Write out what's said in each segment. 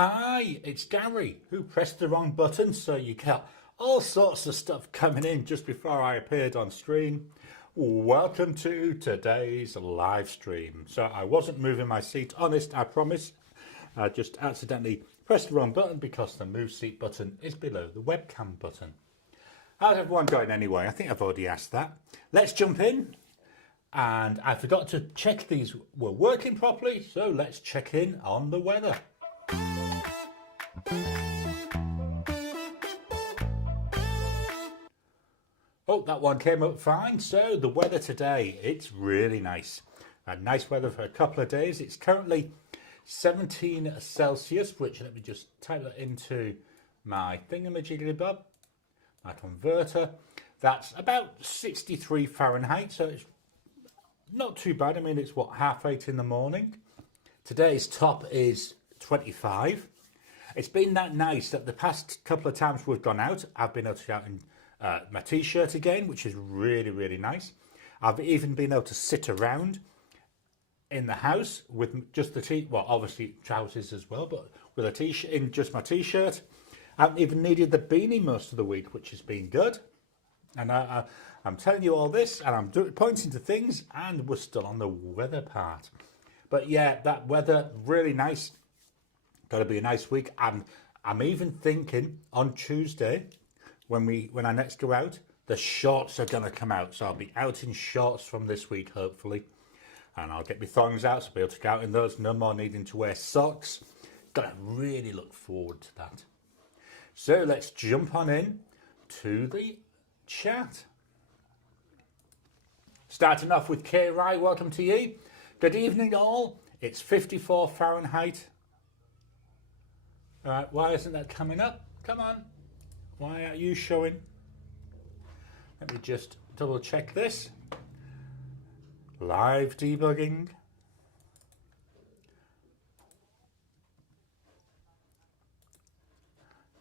Hi, it's Gary, who pressed the wrong button, so you got all sorts of stuff coming in just before I appeared on stream. Welcome to today's live stream. So I wasn't moving my seat, honest, I promise. I just accidentally pressed the wrong button because the move seat button is below the webcam button. How's everyone going anyway? I think I've already asked that. Let's jump in. And I forgot to check these were working properly, so let's check in on the weather. Oh, that one came up fine. So the weather today, it's really nice. Nice weather for a couple of days. It's currently 17 Celsius, which let me just type that into my thingamajiggy-bob, my converter. That's about 63 Fahrenheit, so it's not too bad. I mean, it's what, 8:30 in the morning. Today's top is 25. It's been that nice that the past couple of times we've gone out, I've been able to go out in my t-shirt again, which is really, really nice. I've even been able to sit around in the house with just the well, obviously trousers as well, but with a t-shirt in just my t-shirt. I haven't even needed the beanie most of the week, which has been good. And I'm telling you all this, and I'm pointing to things, and we're still on the weather part. But yeah, that weather, really nice. Got to be a nice week. And I'm even thinking on Tuesday, when I next go out, the shorts are going to come out. So I'll be out in shorts from this week, hopefully. And I'll get my thongs out, so I'll be able to go out in those. No more needing to wear socks. Got to really look forward to that. So let's jump on in to the chat. Starting off with K. Wright, welcome to you. Good evening all. It's 54 Fahrenheit. All right, why isn't that coming up? Come on. Why aren't you showing? Let me just double check this. Live debugging.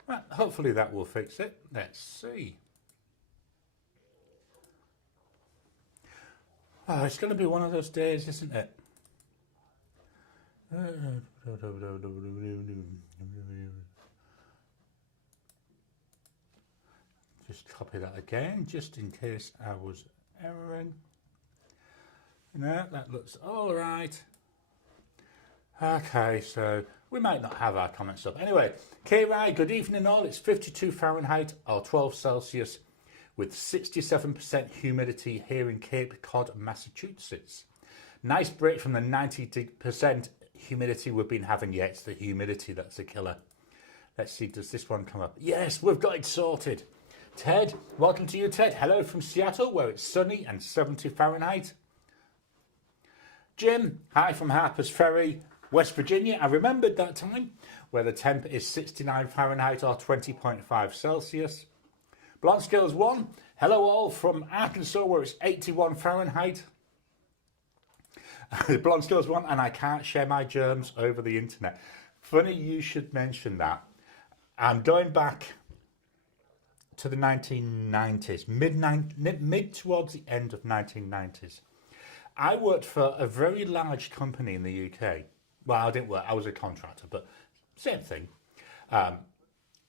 Well, hopefully that will fix it. Let's see. Oh, it's going to be one of those days, isn't it? Just copy that again, just in case I was erroring. No, that looks all right. Okay, so we might not have our comments up. Anyway, K-Rai, good evening all. It's 52 Fahrenheit or 12 Celsius with 67% humidity here in Cape Cod, Massachusetts. Nice break from the 90% humidity we've been having. Yeah, it's the humidity that's a killer. Let's see, does this one come up? Yes, we've got it sorted. Ted, welcome to you, Ted. Hello from Seattle, where it's sunny and 70 Fahrenheit. Jim, hi from Harper's Ferry, West Virginia. I remembered that time, where the temp is 69 Fahrenheit or 20.5 Celsius. Blonde Skills 1, hello all from Arkansas, where it's 81 Fahrenheit. Blonde Skills 1, and I can't share my germs over the internet. Funny you should mention that. I'm going back to the 1990s, mid towards the end of 1990s. I worked for a very large company in the UK. Well, I didn't work, I was a contractor, but same thing.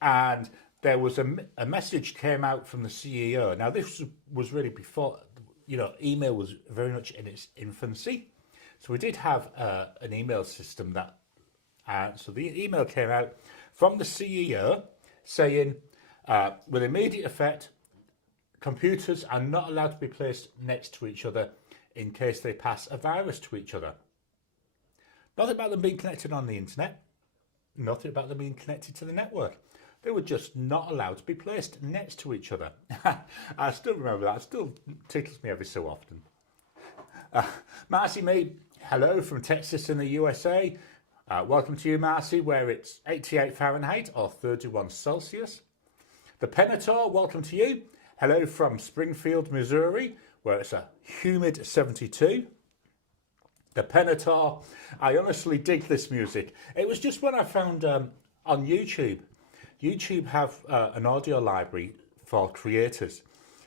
And there was a message came out from the CEO. Now, this was really before, email was very much in its infancy. So we did have an email system that, so the email came out from the CEO saying, with immediate effect, computers are not allowed to be placed next to each other in case they pass a virus to each other. Nothing about them being connected on the internet. Nothing about them being connected to the network. They were just not allowed to be placed next to each other. I still remember that. It still tickles me every so often. Marcy May, hello from Texas in the USA. Welcome to you, Marcy, where it's 88 Fahrenheit or 31 Celsius. The Penator, welcome to you. Hello from Springfield, Missouri, where it's a humid 72. The Penator, I honestly dig this music. It was just when I found on YouTube. YouTube have an audio library for creators.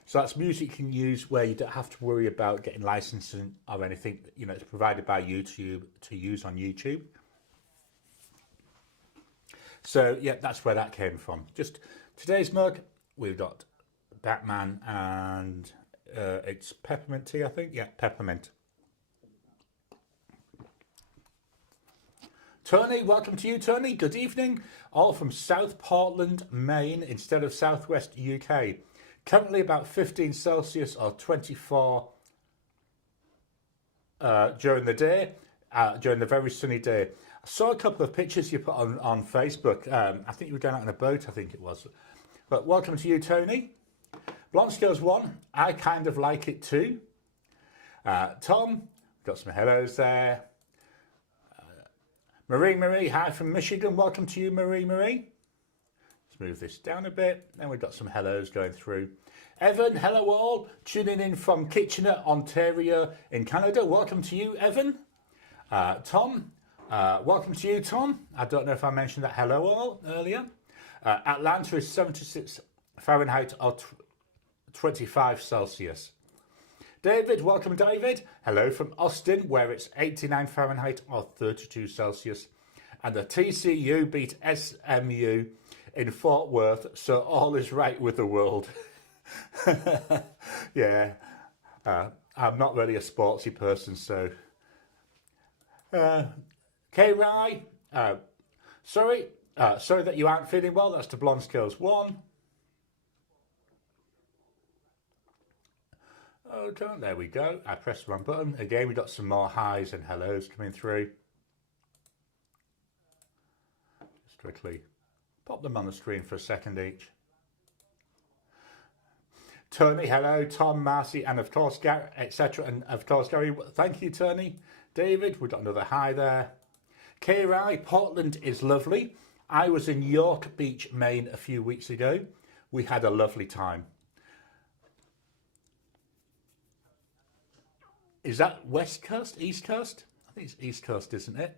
So that's music you can use where you don't have to worry about getting licensing or anything. It's provided by YouTube to use on YouTube. So yeah, that's where that came from. Just today's mug, we've got Batman and it's peppermint tea, I think. Yeah, peppermint. Tony, welcome to you, Tony. Good evening. All from South Portland, Maine, instead of Southwest UK. Currently about 15 Celsius or 24 during the day, during the very sunny day. I saw a couple of pictures you put on Facebook. I think you were going out on a boat, I think it was. But welcome to you, Tony. Blonde Skills 1, I kind of like it too. Tom, got some hellos there. Marie, hi from Michigan. Welcome to you, Marie. Let's move this down a bit. Then we've got some hellos going through. Evan, hello all. Tuning in from Kitchener, Ontario in Canada. Welcome to you, Evan. Tom, welcome to you, Tom. I don't know if I mentioned that hello all earlier. Atlanta is 76 Fahrenheit or 25 Celsius. David, welcome David. Hello from Austin, where it's 89 Fahrenheit or 32 Celsius. And the TCU beat SMU in Fort Worth, so all is right with the world. Yeah, I'm not really a sportsy person, so. K-Rai, sorry that you aren't feeling well. That's the Blonde Skills 1. Okay, there we go. I pressed the wrong button. Again, we got some more highs and hellos coming through. Just quickly pop them on the screen for a second each. Tony, hello. Tom, Marcy, and of course, Gary, etc. And of course, Gary, thank you, Tony. David, we got another high there. K-Rai, Portland is lovely. I was in York Beach, Maine a few weeks ago. We had a lovely time. Is that West Coast, East Coast? I think it's East Coast, isn't it?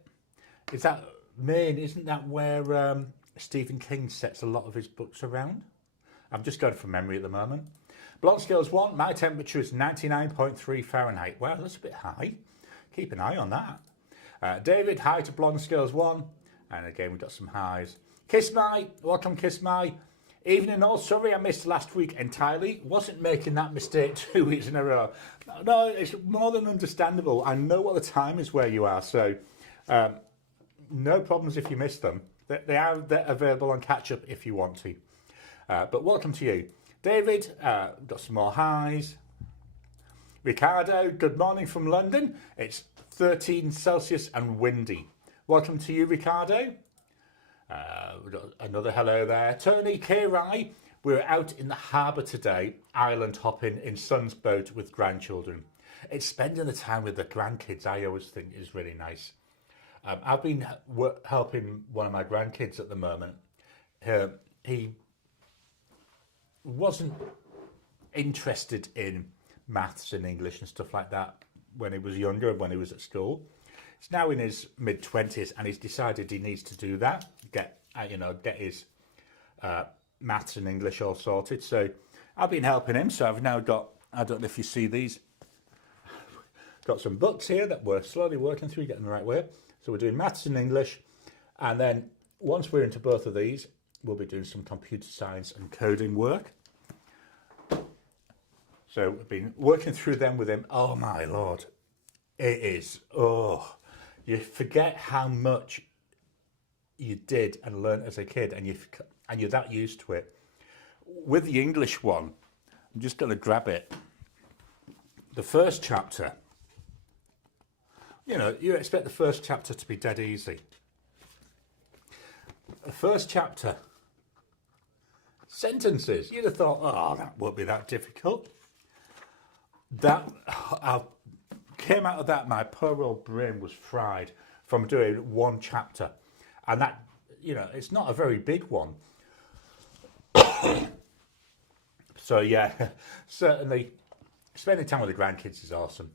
Is that Maine? Isn't that where Stephen King sets a lot of his books around? I'm just going from memory at the moment. Blonde Skills 1, my temperature is 99.3 Fahrenheit. Wow, that's a bit high. Keep an eye on that. David, hi to Blonde Skills 1. And again, we've got some highs. Kiss My, welcome Kiss My. Evening all, sorry I missed last week entirely. Wasn't making that mistake 2 weeks in a row. No, it's more than understandable. I know what the time is where you are, so no problems if you missed them. They're available on catch up if you want to. But welcome to you. David, got some more highs. Ricardo, good morning from London. It's 13 Celsius and windy. Welcome to you, Ricardo. We've got another hello there. Tony, K-Rai, we're out in the harbour today, island hopping in Son's boat with grandchildren. It's spending the time with the grandkids I always think is really nice. I've been helping one of my grandkids at the moment. He wasn't interested in maths and English and stuff like that when he was younger and when he was at school. He's now in his mid-20s and he's decided he needs to do that, get his maths and English all sorted. So I've been helping him. So I've now got, I don't know if you see these, got some books here that we're slowly working through, getting the right way. So we're doing maths and English. And then once we're into both of these, we'll be doing some computer science and coding work. So we've been working through them with him. Oh my Lord. It is, you forget how much you did and learned as a kid, and you're that used to it. With the English one, I'm just going to grab it. The first chapter, you expect the first chapter to be dead easy. The first chapter, sentences, you'd have thought, that won't be that difficult. I came out of that, my poor old brain was fried from doing one chapter. And that, it's not a very big one. So yeah, certainly spending time with the grandkids is awesome.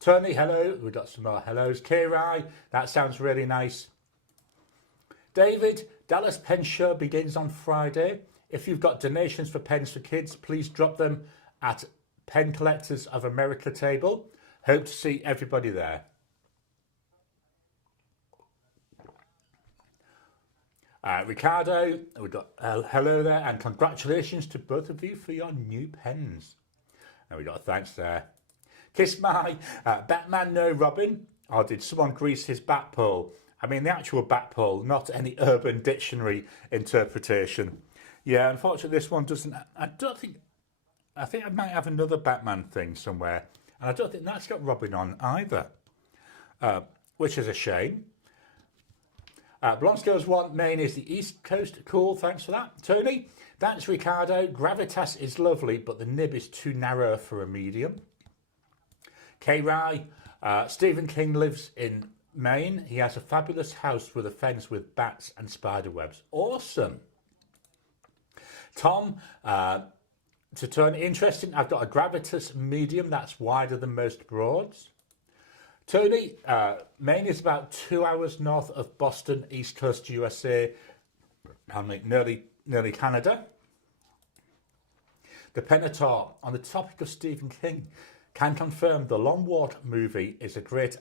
Tony, hello. We've got some more hellos. K-Rai, that sounds really nice. David, Dallas Pen Show begins on Friday. If you've got donations for pens for kids, please drop them at Pen Collectors of America table. Hope to see everybody there. Ricardo, we've got hello there, and congratulations to both of you for your new pens. And we got a thanks there. Kiss my Batman, no Robin. Or did someone grease his bat pole? I mean, the actual bat pole, not any Urban Dictionary interpretation. Yeah, unfortunately, this one doesn't. I think I might have another Batman thing somewhere, and I don't think that's got Robin on either, which is a shame. Blonsko's one, Maine is the East Coast. Cool, thanks for that. Tony, thanks Ricardo. Gravitas is lovely, but the nib is too narrow for a medium. K-Rai, Stephen King lives in Maine. He has a fabulous house with a fence with bats and spider webs. Awesome. Tom, to turn interesting, I've got a Gravitas medium that's wider than most broads. Tony, Maine is about 2 hours north of Boston, East Coast USA, and nearly Canada. The Penator, on the topic of Stephen King, can confirm the Long Walk movie is a great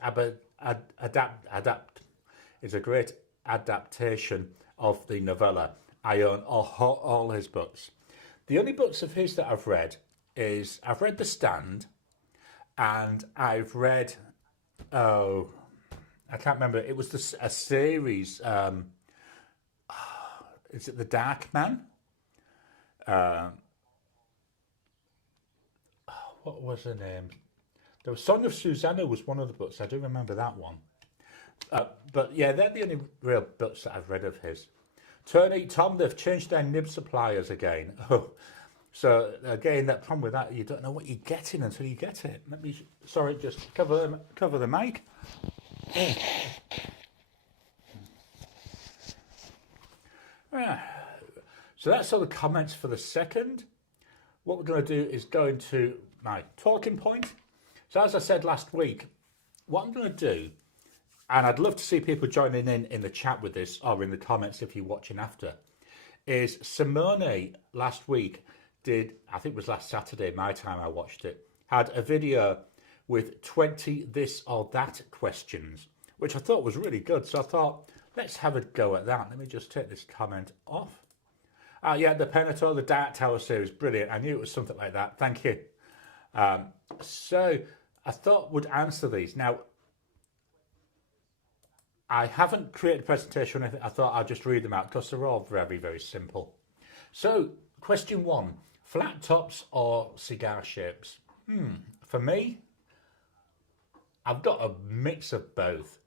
adaptation of the novella. I own all his books. The only books of his that I've read The Stand, and I've read, I can't remember, it was a series, is it The Dark Man? What was her name? There was Song of Susanna was one of the books. I do remember that one. But yeah, they're the only real books that I've read of his. Tony, Tom, they've changed their nib suppliers again. Oh, so again, that problem with that, you don't know what you're getting until you get it. Let me, sorry, just cover the mic. So that's all the comments for the second. What we're going to do is go into my talking point. So as I said last week, what I'm going to do, and I'd love to see people joining in the chat with this or in the comments if you're watching after, is Simone last week did, I think it was last Saturday, my time I watched it, had a video with 20 this or that questions, which I thought was really good. So I thought, let's have a go at that. Let me just take this comment off. Yeah, the Penator, the Dark Tower series, brilliant. I knew it was something like that. Thank you. So I thought would answer these. Now, I haven't created a presentation or anything. I thought I'll just read them out because they're all very, very simple. So, question one, flat tops or cigar shapes? For me, I've got a mix of both.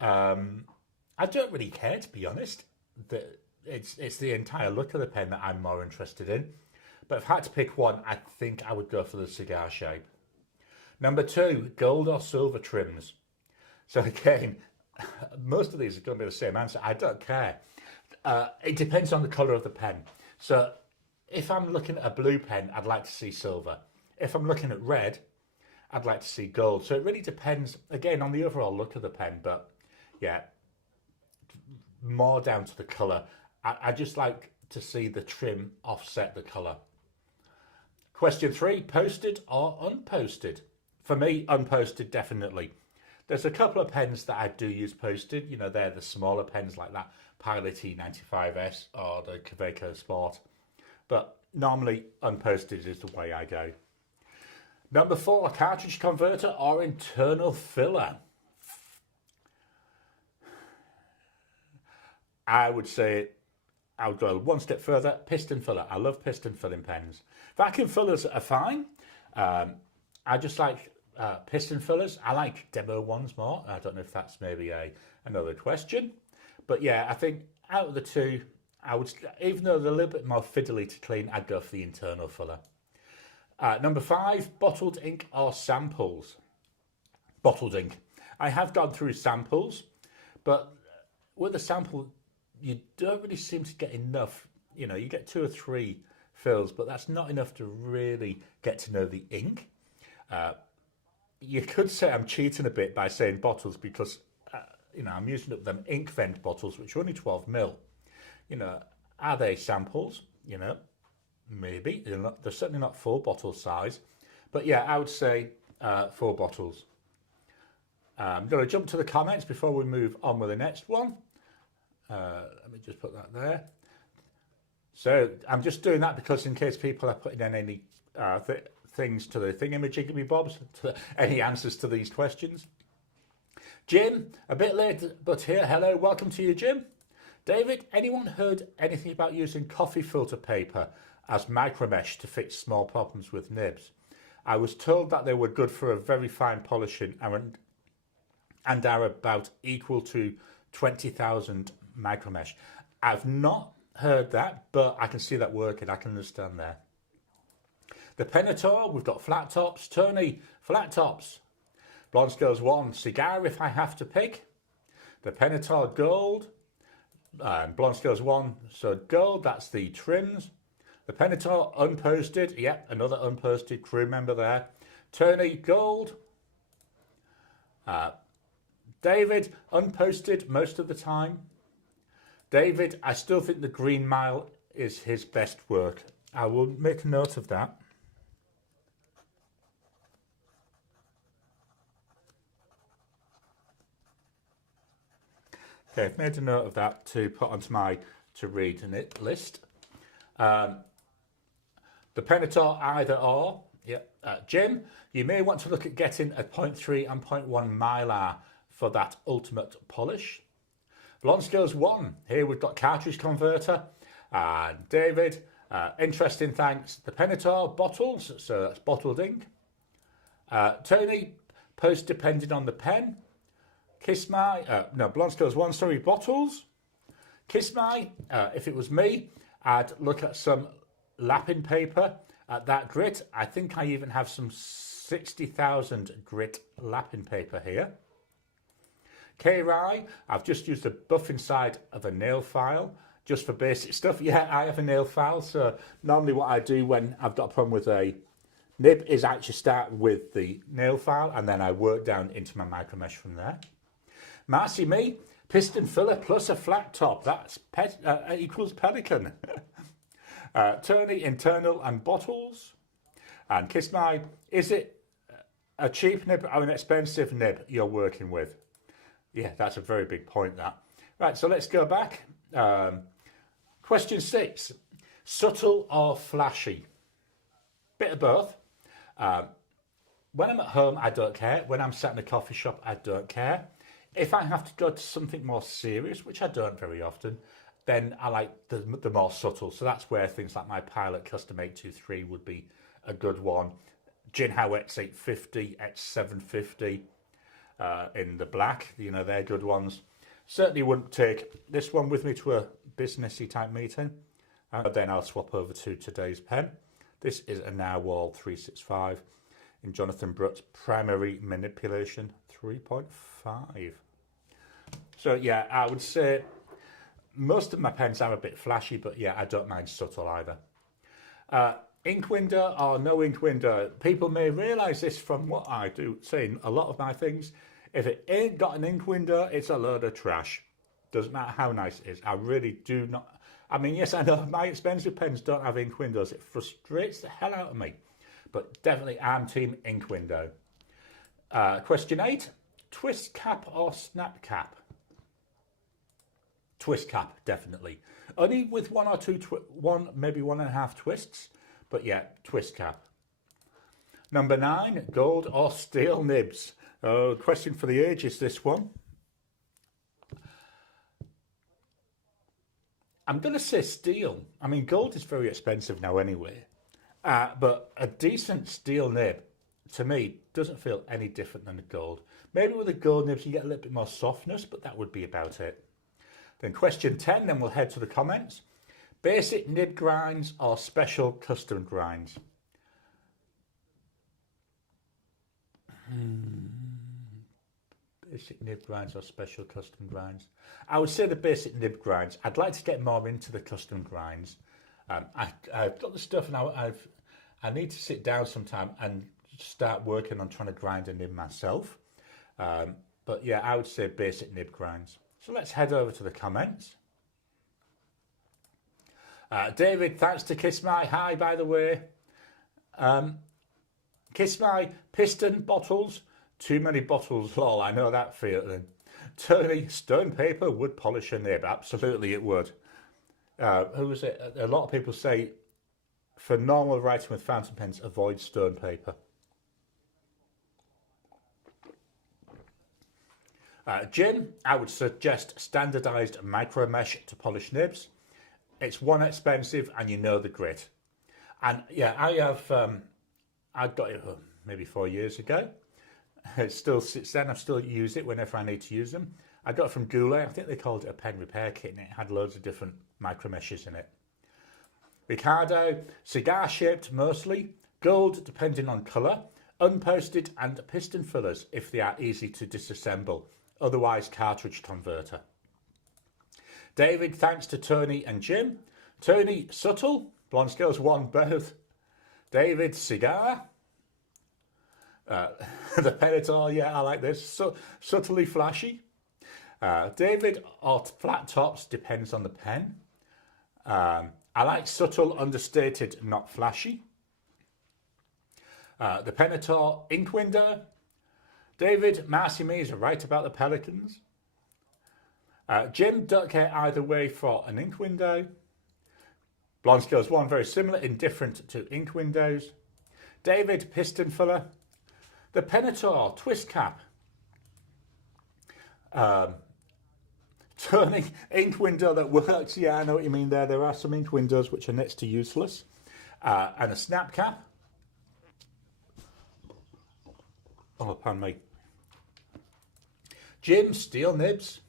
I don't really care, to be honest. It's the entire look of the pen that I'm more interested in. But if I had to pick one, I think I would go for the cigar shape. Number two, gold or silver trims. So again, most of these are going to be the same answer. I don't care. It depends on the colour of the pen. So if I'm looking at a blue pen, I'd like to see silver. If I'm looking at red, I'd like to see gold. So it really depends, again, on the overall look of the pen. But yeah, more down to the colour. I just like to see the trim offset the colour. Question three, posted or unposted? For me, unposted, definitely. There's a couple of pens that I do use posted. You know, they're the smaller pens like that Pilot E95S or the Kaweco Sport. But normally, unposted is the way I go. Number four, cartridge converter or internal filler? I would say I would go one step further, piston filler. I love piston filling pens. Vacuum fillers are fine. I just like piston fillers. I like demo ones more. I don't know if that's maybe another question. But yeah, I think out of the two, I would, even though they're a little bit more fiddly to clean, I'd go for the internal filler. Number five, bottled ink or samples? Bottled ink. I have gone through samples, but with a sample, you don't really seem to get enough. You know, you get 2 or 3 fills, but that's not enough to really get to know the ink. You could say I'm cheating a bit by saying bottles because, you know, I'm using up them ink vent bottles, which are only 12 ml. You know, are they samples? You know, maybe. They're certainly not full bottle size. But yeah, I would say 4 bottles. I'm going to jump to the comments before we move on with the next one. Let me just put that there. So I'm just doing that because in case people are putting in any things to the thingamajiggy bobs, any answers to these questions. Jim, a bit late, but here. Hello, welcome to you, Jim. David, anyone heard anything about using coffee filter paper as micromesh to fix small problems with nibs? I was told that they were good for a very fine polishing and are about equal to 20,000 micromesh. I've not heard that, but I can see that working. I can understand there. The Penator, we've got flat tops. Tony, flat tops. Blonde Scales 1, cigar if I have to pick. The Penator Gold. Blonde Scales 1, so gold, that's the trims. The Penator unposted, yep, another unposted crew member there. Tony Gold. David unposted most of the time. David, I still think the Green Mile is his best work. I will make a note of that. Okay, I've made a note of that to put onto my to read list. The Penator either or. Yep. Jim, you may want to look at getting a 0.3 and 0.1 Mylar for that ultimate polish. Blonde Scales 1, here we've got cartridge converter. David, interesting, thanks. The Penator bottles, so that's bottled ink. Tony, post depending on the pen. Kiss My, Blonde Scales 1, sorry, bottles. Kiss My, if it was me, I'd look at some lapping paper at that grit. I think I even have some 60,000 grit lapping paper here. K-Rye, I've just used the buff inside of a nail file just for basic stuff. Yeah, I have a nail file, so normally what I do when I've got a problem with a nib is actually start with the nail file and then I work down into my micromesh from there. Marcy Me, piston filler plus a flat top. That's equals Pelican. Tony, internal and bottles. And Kiss My, is it a cheap nib or an expensive nib you're working with? Yeah, that's a very big point, that. Right, so let's go back. Question 6. Subtle or flashy? Bit of both. When I'm at home, I don't care. When I'm sat in a coffee shop, I don't care. If I have to go to something more serious, which I don't very often, then I like the more subtle. So that's where things like my Pilot Custom 823 would be a good one. Jinhao X850, X750 in the black, you know, they're good ones. Certainly wouldn't take this one with me to a businessy type meeting. But then I'll swap over to today's pen. This is a Narwhal 365 in Jonathan Brutt's Primary Manipulation 3.5. So yeah, I would say most of my pens are a bit flashy, but yeah, I don't mind subtle either. Ink window or no ink window? People may realise this from what I do say in a lot of my things. If it ain't got an ink window, it's a load of trash. Doesn't matter how nice it is. I really do not. I mean, yes, I know my expensive pens don't have ink windows. It frustrates the hell out of me. But definitely I'm team ink window. Question 8. Twist cap or snap cap? Twist cap, definitely. Only with one or two, maybe 1.5 twists. But yeah, twist cap. Number 9. Gold or steel nibs? Oh, question for the ages, this one. I'm going to say steel. I mean, gold is very expensive now anyway. But a decent steel nib, to me, doesn't feel any different than a gold. Maybe with a gold nibs you get a little bit more softness, but that would be about it. Then question 10, then we'll head to the comments. Basic nib grinds or special custom grinds? Basic nib grinds or special custom grinds? I would say the basic nib grinds. I'd like to get more into the custom grinds. I've got the stuff and I need to sit down sometime and start working on trying to grind a nib myself. But yeah, I would say basic nib grinds. So let's head over to the comments. David, thanks to Kiss My. Hi, by the way. Kiss My, piston bottles. Too many bottles, lol. I know that feeling. Tony, stone paper would polish a nib. Absolutely it would. Who was it? A lot of people say for normal writing with fountain pens, avoid stone paper. Jim, I would suggest standardised micro mesh to polish nibs. It's one, expensive, and you know the grit. And yeah, I got it maybe 4 years ago. It still sits there, and I still use it whenever I need to use them. I got it from Goulet. I think they called it a pen repair kit, and it had loads of different micro meshes in it. Ricardo, cigar shaped mostly, gold depending on colour, unposted and piston fillers if they are easy to disassemble, otherwise cartridge converter. David, thanks to Tony and Jim. Tony, subtle, blonde scales 1 both. David, cigar. The Penator, yeah, I like this. Subtly flashy. David, or flat tops, depends on the pen. I like subtle, understated, not flashy. The Penator, ink window. David, Marcy Me is right about the Pelicans. Jim, don't care either way for an ink window. Blonde Scales 1, very similar, indifferent to ink windows. David, piston filler. The Penator, twist cap. Turning ink window that works. Yeah, I know what you mean there. There are some ink windows which are next to useless. And a snap cap. Oh, pardon me. Jim, steel nibs.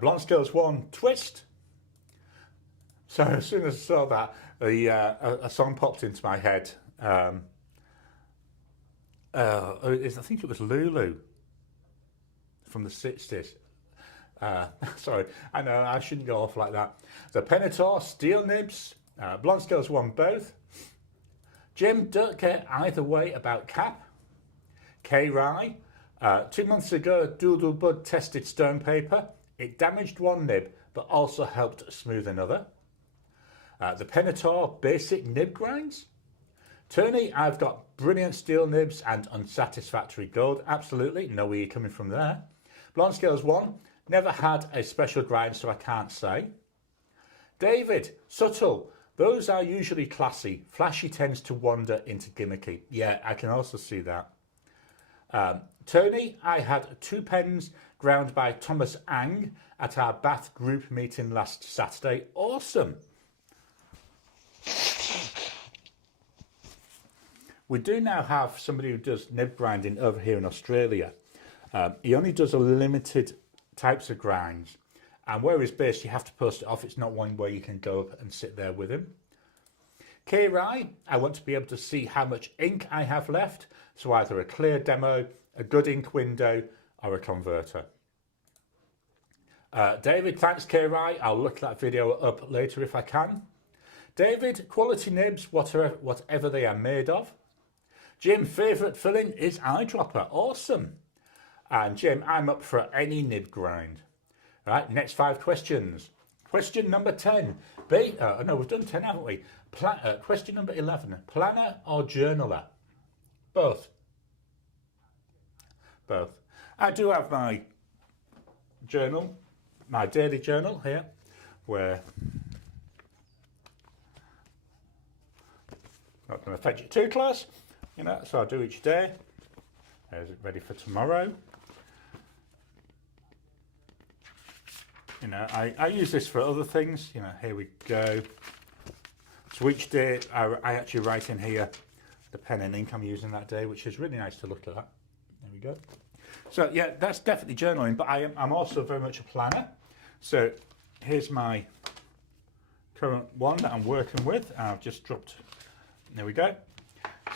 Blonde Scales 1, twist. So as soon as I saw that, a song popped into my head. I think it was Lulu from the 60s. Sorry, I know I shouldn't go off like that. The Penator, steel nibs. Blonde Scales 1 both. Jim, don't care either way about cap. K. Rye. 2 months ago, Doodle Bud tested stone paper. It damaged one nib, but also helped smooth another. The Penator basic nib grinds. Tony, I've got brilliant steel nibs and unsatisfactory gold. Absolutely, know where you're coming from there. Blonde Scales 1, never had a special grind, so I can't say. David, subtle. Those are usually classy. Flashy tends to wander into gimmicky. Yeah, I can also see that. Tony, I had 2 pens ground by Thomas Ang at our Bath group meeting last Saturday. Awesome. We do now have somebody who does nib grinding over here in Australia. He only does a limited types of grinds, and where he's based you have to post it off. It's not one where you can go up and sit there with him. K. Rye, I want to be able to see how much ink I have left, so either a clear demo, a good ink window, or a converter. David, thanks K. Rye. I'll look that video up later if I can. David, quality nibs, whatever they are made of. Jim, favourite filling is eyedropper. Awesome. And Jim, I'm up for any nib grind. Right, next 5 questions. Question number 10. No, we've done 10, haven't we? Question number 11. Planner or journaler? Both. Both. I do have my journal, my daily journal here, where not going to fetch it too close. You know, so I do each day. Is it ready for tomorrow? You know, I use this for other things. You know, here we go. So each day I actually write in here the pen and ink I'm using that day, which is really nice to look at that. There we go. So yeah, that's definitely journaling, but I'm also very much a planner. So here's my current one that I'm working with. I've just dropped, there we go.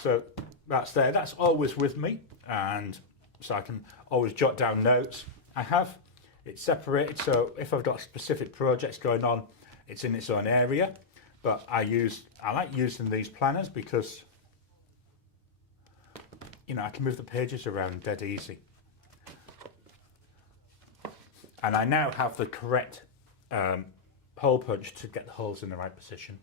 So that's there, that's always with me, and so I can always jot down notes. I have it separated, so if I've got specific projects going on, it's in its own area. But I like using these planners because, you know, I can move the pages around dead easy. And I now have the correct hole punch to get the holes in the right position.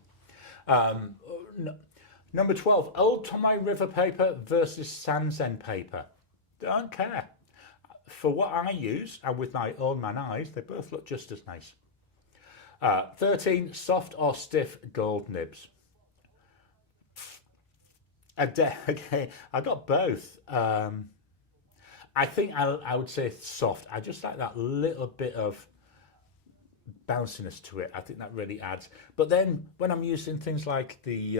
Number 12, Old Tomoe River paper versus Sans End paper. Don't care. for what I use and with my own man eyes, they both look just as nice. 13, soft or stiff gold nibs. Okay, I got both. I think I would say soft. I just like that little bit of bounciness to it. I think that really adds. But then when I'm using things like the,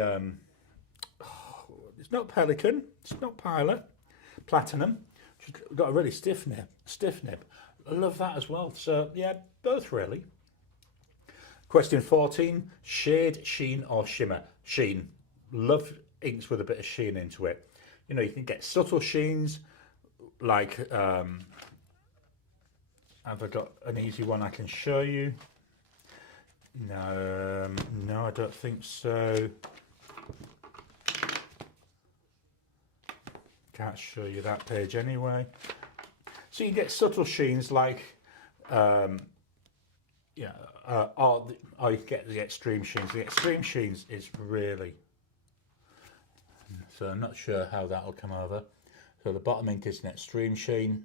it's not Pelican, it's not Pilot, Platinum, which has got a really stiff nib. I love that as well. So yeah, both really. Question 14, shade, sheen or shimmer? Sheen. Love inks with a bit of sheen into it. You know, you can get subtle sheens, like, have I got an easy one I can show you? No, no, I don't think so. Can't show you that page anyway. So you get subtle sheens like, yeah, or you can get the extreme sheens. The extreme sheens is really, so I'm not sure how that will come over. So the bottom ink is an extreme sheen.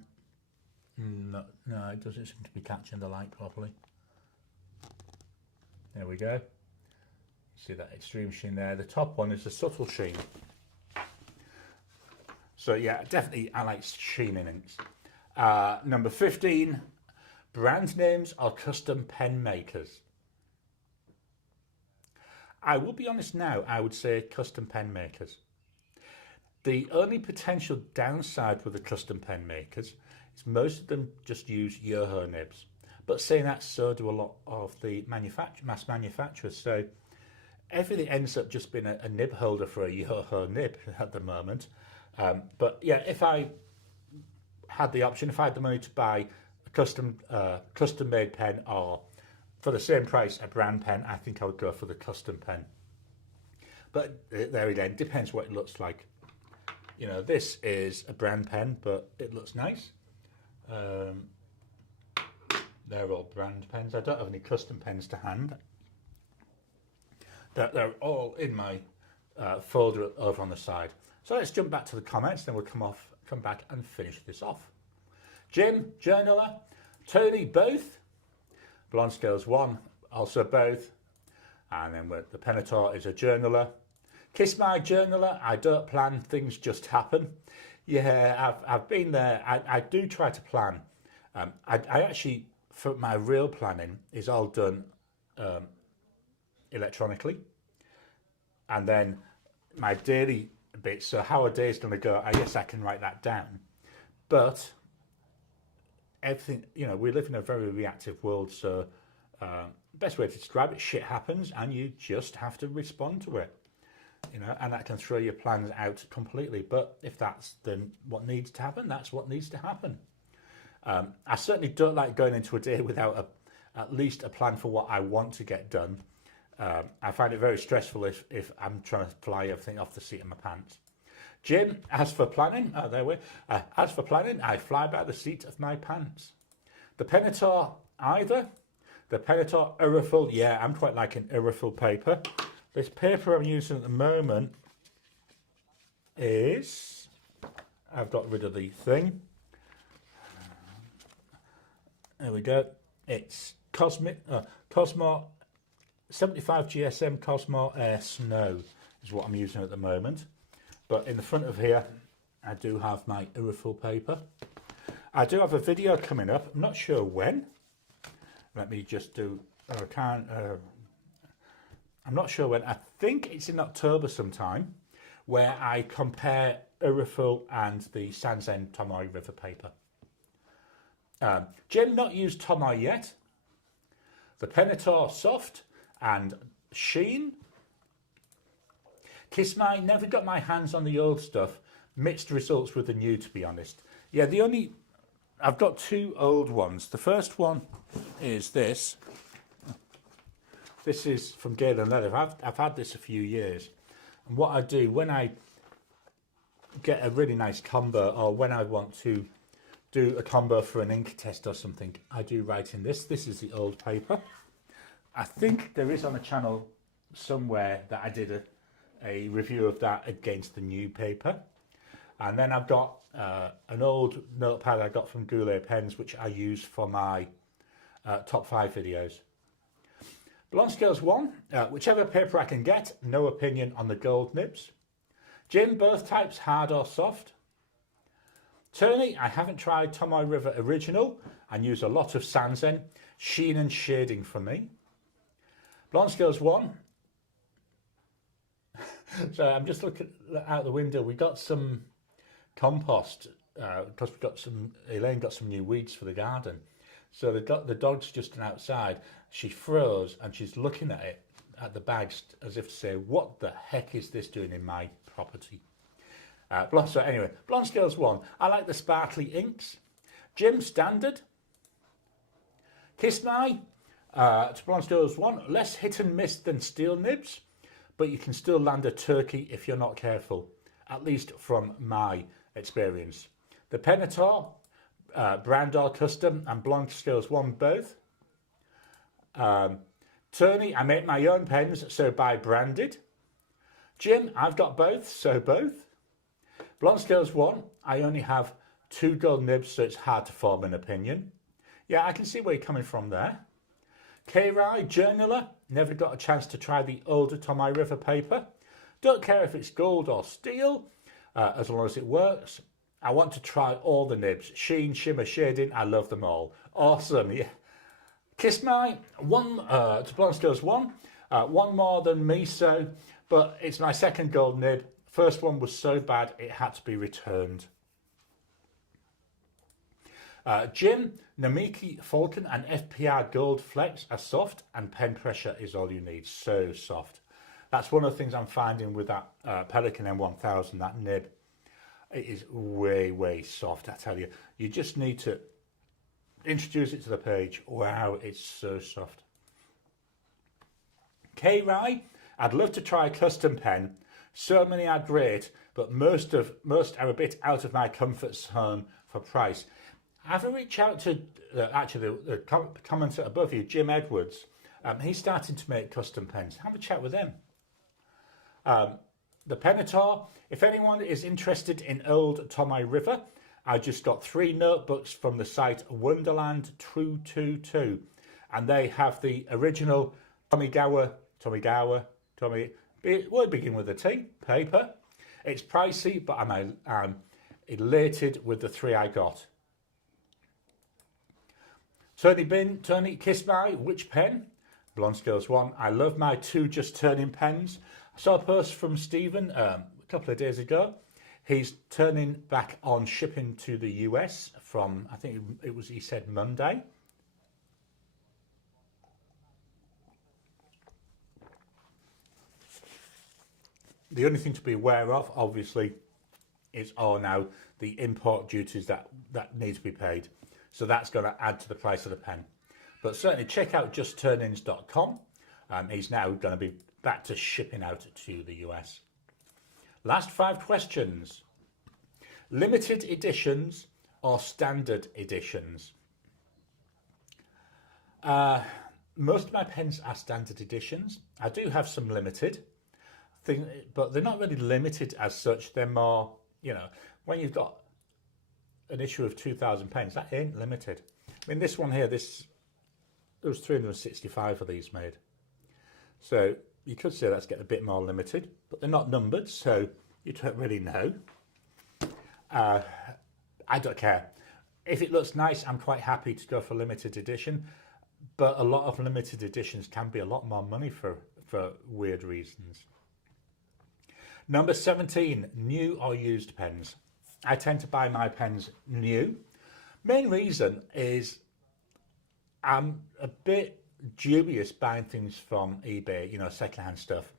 No, it doesn't seem to be catching the light properly. There we go. See that extreme sheen there. The top one is a subtle sheen. So yeah, definitely I like sheen in inks. Number 15, brand names or custom pen makers. I will be honest now, I would say custom pen makers. The only potential downside with the custom pen makers is most of them just use Yoho nibs. But saying that, so do a lot of the mass manufacturers. So everything ends up just being a nib holder for a Yoho nib at the moment. But yeah, if I had the option, if I had the money to buy a custom made pen or for the same price a brand pen, I think I would go for the custom pen. But there again, depends what it looks like. You know, this is a brand pen, but it looks nice. They're all brand pens. I don't have any custom pens to hand. They're all in my folder over on the side. So let's jump back to the comments, then we'll come back and finish this off. Jim, journaler. Tony, both. Blonde Scales 1, also both. And then the Penator is a journaler. Kiss My journaler. I don't plan, things just happen. Yeah, I've been there. I do try to plan. I actually, for my real planning, is all done electronically. And then my daily bits, so how a day is going to go, I guess I can write that down. But everything, you know, we live in a very reactive world, so best way to describe it, shit happens and you just have to respond to it. You know, and that can throw your plans out completely. But if that's then what needs to happen, that's what needs to happen. I certainly don't like going into a day without at least a plan for what I want to get done. I find it very stressful if I'm trying to fly everything off the seat of my pants. Jim, as for planning, as for planning, I fly by the seat of my pants. The Penator, either. The Penator Urufil, yeah, I'm quite liking Urufil paper. This paper I'm using at the moment is, I've got rid of the thing. There we go. It's Cosmo 75 GSM Cosmo Air Snow is what I'm using at the moment. But in the front of here, I do have my Urufil paper. I do have a video coming up. I'm not sure when. Let me just do. I'm not sure when. I think it's in October sometime, where I compare Urufil and the Sanzen Tomoe River paper. Jim, not used Tomoe yet. The Penator Soft and Sheen. Kiss My, never got my hands on the old stuff. Mixed results with the new, to be honest. Yeah, I've got two old ones. The first one is this. This is from Gale and Leather. I've had this a few years. And what I do when I get a really nice combo, or when I want to do a combo for an ink test or something, I do write in this. This is the old paper. I think there is on a channel somewhere that I did a review of that against the new paper. And then I've got an old notepad I got from Goulet Pens, which I use for my top 5 videos. Blonde Scales 1, whichever paper I can get, no opinion on the gold nibs. Jim, both types, hard or soft. Tony, I haven't tried Tomoe River Original and use a lot of Sanzen, sheen and shading for me. Blonde Scales 1. So I'm just looking out the window. We got some compost because Elaine got some new weeds for the garden. So the dog's just outside. She froze and she's looking at it, at the bags, as if to say, what the heck is this doing in my property? So anyway, Blonde Scales 1. I like the sparkly inks. Jim, standard. Kiss My, to Blonde Scales 1. Less hit and miss than steel nibs, but you can still land a turkey if you're not careful, at least from my experience. The Penator, brand or custom, and Blonde Scales 1 both. Tony, I make my own pens, so buy branded. Jim, I've got both, so both. Blonde Scales 1, I only have 2 gold nibs, so it's hard to form an opinion. Yeah, I can see where you're coming from there. K-Rai, journaler, never got a chance to try the older Tomoe River paper. Don't care if it's gold or steel, as long as it works. I want to try all the nibs. Sheen, shimmer, shading, I love them all. Awesome, yeah. Kiss My, to Blonde Scales 1. One more than me, so, but it's my second gold nib. First one was so bad, it had to be returned. Jim, Namiki Falcon and FPR Gold Flex are soft and pen pressure is all you need. So soft. That's one of the things I'm finding with that Pelican M1000, that nib. It is way, way soft, I tell you. You just need to introduce it to the page. Wow, it's so soft. K-Rai, I'd love to try a custom pen. So many are great, but most are a bit out of my comfort zone for price. Have a reach out to actually the commenter above you, Jim Edwards. He's starting to make custom pens. Have a chat with him. The Penator, if anyone is interested in old Tomoe River, I just got 3 notebooks from the site Wonderland 222, and they have the original Tomigawa, word begin with a T, paper. It's pricey, but I'm elated with the 3 I got. Tony, Kiss My, which pen? Blonde Scales 1. I love my 2 just turning pens. I saw a post from Stephen a couple of days ago. He's turning back on shipping to the US from, I think he said Monday. The only thing to be aware of, obviously, is now the import duties that need to be paid. So that's going to add to the price of the pen. But certainly check out justturnins.com. He's now going to be back to shipping out to the US. Last 5 questions. Limited editions or standard editions? Most of my pens are standard editions. I do have some limited, but they're not really limited as such. They're more, when you've got an issue of 2,000 pens, that ain't limited. I mean, this one here, there was 365 of these made. So you could say that's getting a bit more limited, but they're not numbered, so you don't really know. I don't care. If it looks nice, I'm quite happy to go for limited edition, but a lot of limited editions can be a lot more money for weird reasons. Number 17, new or used pens. I tend to buy my pens new. Main reason is I'm a bit dubious buying things from eBay, secondhand stuff.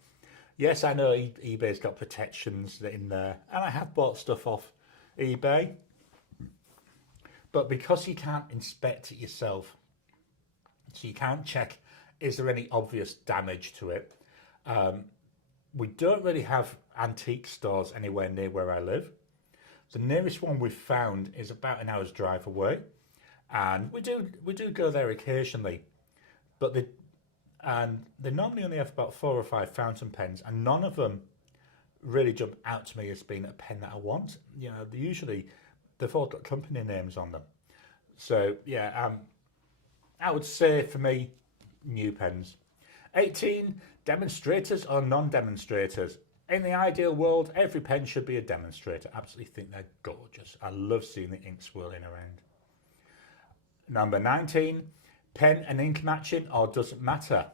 Yes, I know eBay's got protections in there, and I have bought stuff off eBay. But because you can't inspect it yourself, so you can't check, is there any obvious damage to it? We don't really have antique stores anywhere near where I live. The nearest one we've found is about an hour's drive away, and we do go there occasionally, but they normally only have about 4 or 5 fountain pens, and none of them really jumped out to me as being a pen that I want. You know, they've all got company names on them. So yeah, I would say for me, new pens. 18, demonstrators or non-demonstrators. In the ideal world, every pen should be a demonstrator. Absolutely think they're gorgeous. I love seeing the ink swirling around. Number 19, pen and ink matching or doesn't matter?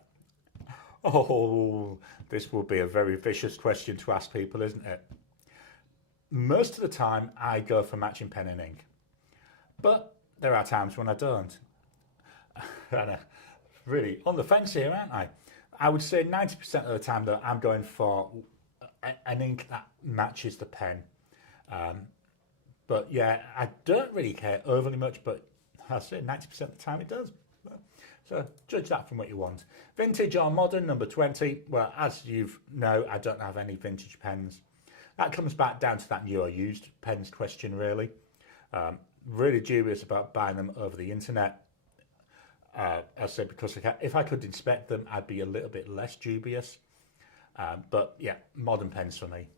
Oh, this will be a very vicious question to ask people, isn't it? Most of the time, I go for matching pen and ink. But there are times when I don't. And really on the fence here, aren't I? I would say 90% of the time that I'm going for an ink that matches the pen. But yeah, I don't really care overly much, but I'll say 90% of the time it does. So judge that from what you want. Vintage or modern, number 20. Well, as you know, I don't have any vintage pens. That comes back down to that new or used pens question, really. Really dubious about buying them over the internet. I say because if I could inspect them, I'd be a little bit less dubious. But yeah, modern pens for me.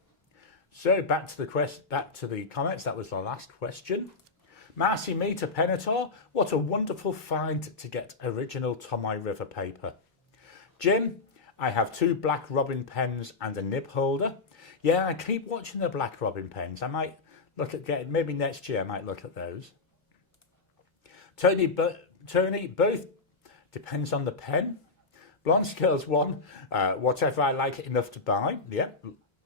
So back to the comments. That was the last question. Marcy Me to Penator. What a wonderful find to get original Tomoe River paper. Jim, I have 2 Black Robin pens and a nib holder. Yeah, I keep watching the Black Robin pens. I might look at getting, maybe next year I might look at those. Tony, both depends on the pen. Blonde Scales 1, whatever I like it enough to buy. Yeah,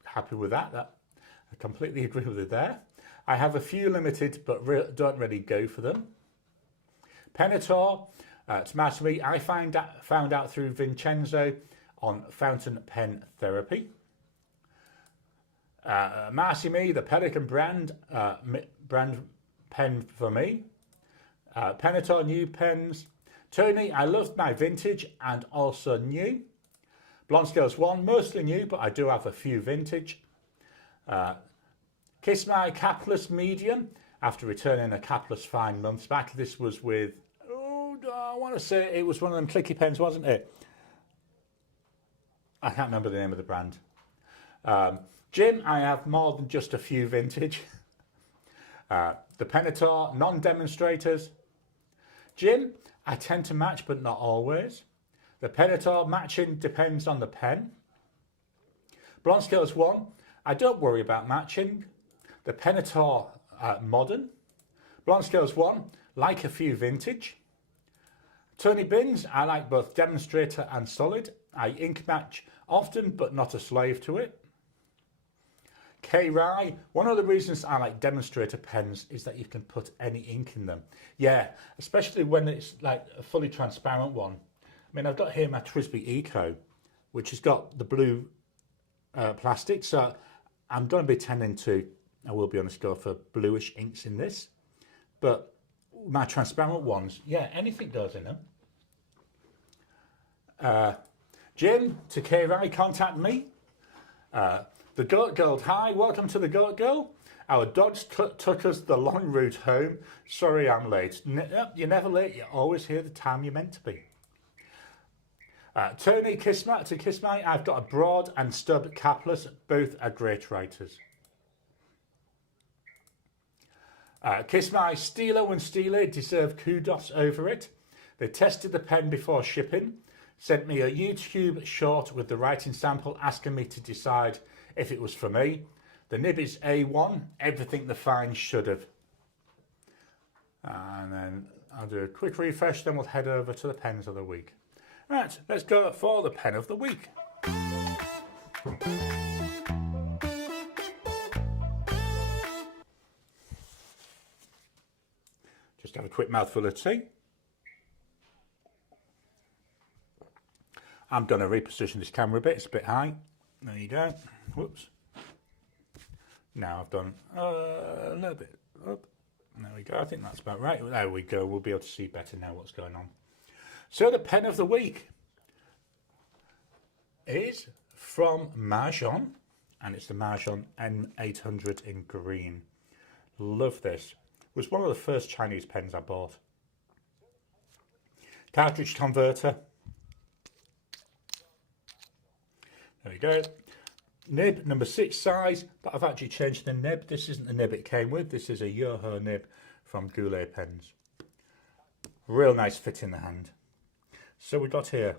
happy with that. I completely agree with it there. I have a few limited, but don't really go for them. Penator, to match me, I found out through Vincenzo on fountain pen therapy. Marcy Me, the Pelican brand pen for me. Penator new pens. Tony, I love my vintage and also new. Blonde Scales 1, mostly new, but I do have a few vintage. Kiss My Capless Medium, after returning a Capless Fine months back. This was with, I want to say it was one of them clicky pens, wasn't it? I can't remember the name of the brand. Jim, I have more than just a few vintage. The Penator, non-demonstrators. Jim, I tend to match, but not always. The Penator matching depends on the pen. Blonde Scales 1, I don't worry about matching. The Penator modern. Blonde Scales 1, like a few vintage. Tony Bins, I like both demonstrator and solid. I ink match often, but not a slave to it. K. Rye, one of the reasons I like demonstrator pens is that you can put any ink in them. Yeah, especially when it's like a fully transparent one. I mean, I've got here my Trisby Eco, which has got the blue plastic, so I'm going to be tending to, I will be honest, go for bluish inks in this. But my transparent ones, yeah, anything goes in them. Jim, to K. Rye, contact me. The Goat Girl, hi, welcome to the Goat Girl. Our dogs took us the long route home. Sorry I'm late. You're never late, you're always here the time you're meant to be. Tony Kisma, to Kisma, I've got a Broad and Stub Capless, both are great writers. Kisma, Stilo and Stile deserve kudos over it. They tested the pen before shipping, sent me a YouTube short with the writing sample asking me to decide if it was for me. The nib is A1, everything the fine should have. And then I'll do a quick refresh, then we'll head over to the pens of the week. Right, let's go for the pen of the week. Just have a quick mouthful of tea. I'm going to reposition this camera a bit, it's a bit high. There you go. Whoops. Now I've done a little bit up. There we go, I think that's about right. There we go, we'll be able to see better now what's going on. So the pen of the week is from Majon, and it's the Majon M800 in green. Love this. It was one of the first Chinese pens I bought. Cartridge converter. There we go. nib, number 6 size, but I've actually changed the nib. This isn't the nib it came with. This is a Yoho nib from Goulet Pens. Real nice fit in the hand. So we've got here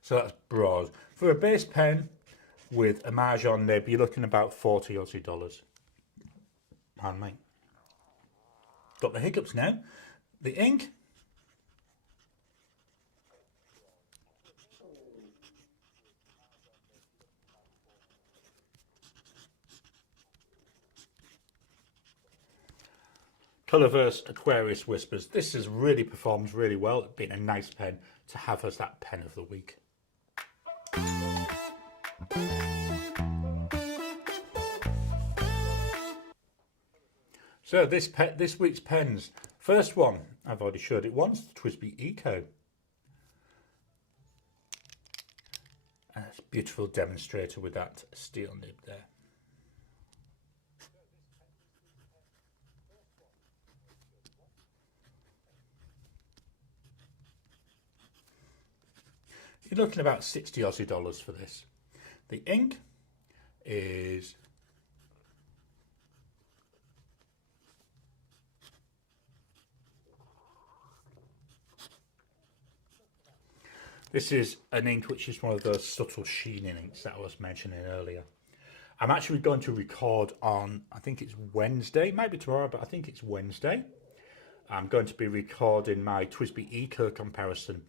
so that's broad. For a base pen with a Mahjong nib, you're looking about 40 Aussie dollars. Pardon me. Got the hiccups now. The ink. Colourverse Aquarius Whispers. This has really performed really well. It's been a nice pen to have as that pen of the week. So this week's pens. First one, I've already showed it once, the TWSBI Eco. And it's a beautiful demonstrator with that steel nib there. You're looking about 60 Aussie dollars for this. The ink is this is an ink which is one of those subtle sheening inks that I was mentioning earlier. I'm actually going to record on, I think it's Wednesday, might be tomorrow, but I think it's Wednesday. I'm going to be recording my TWSBI Eco comparison.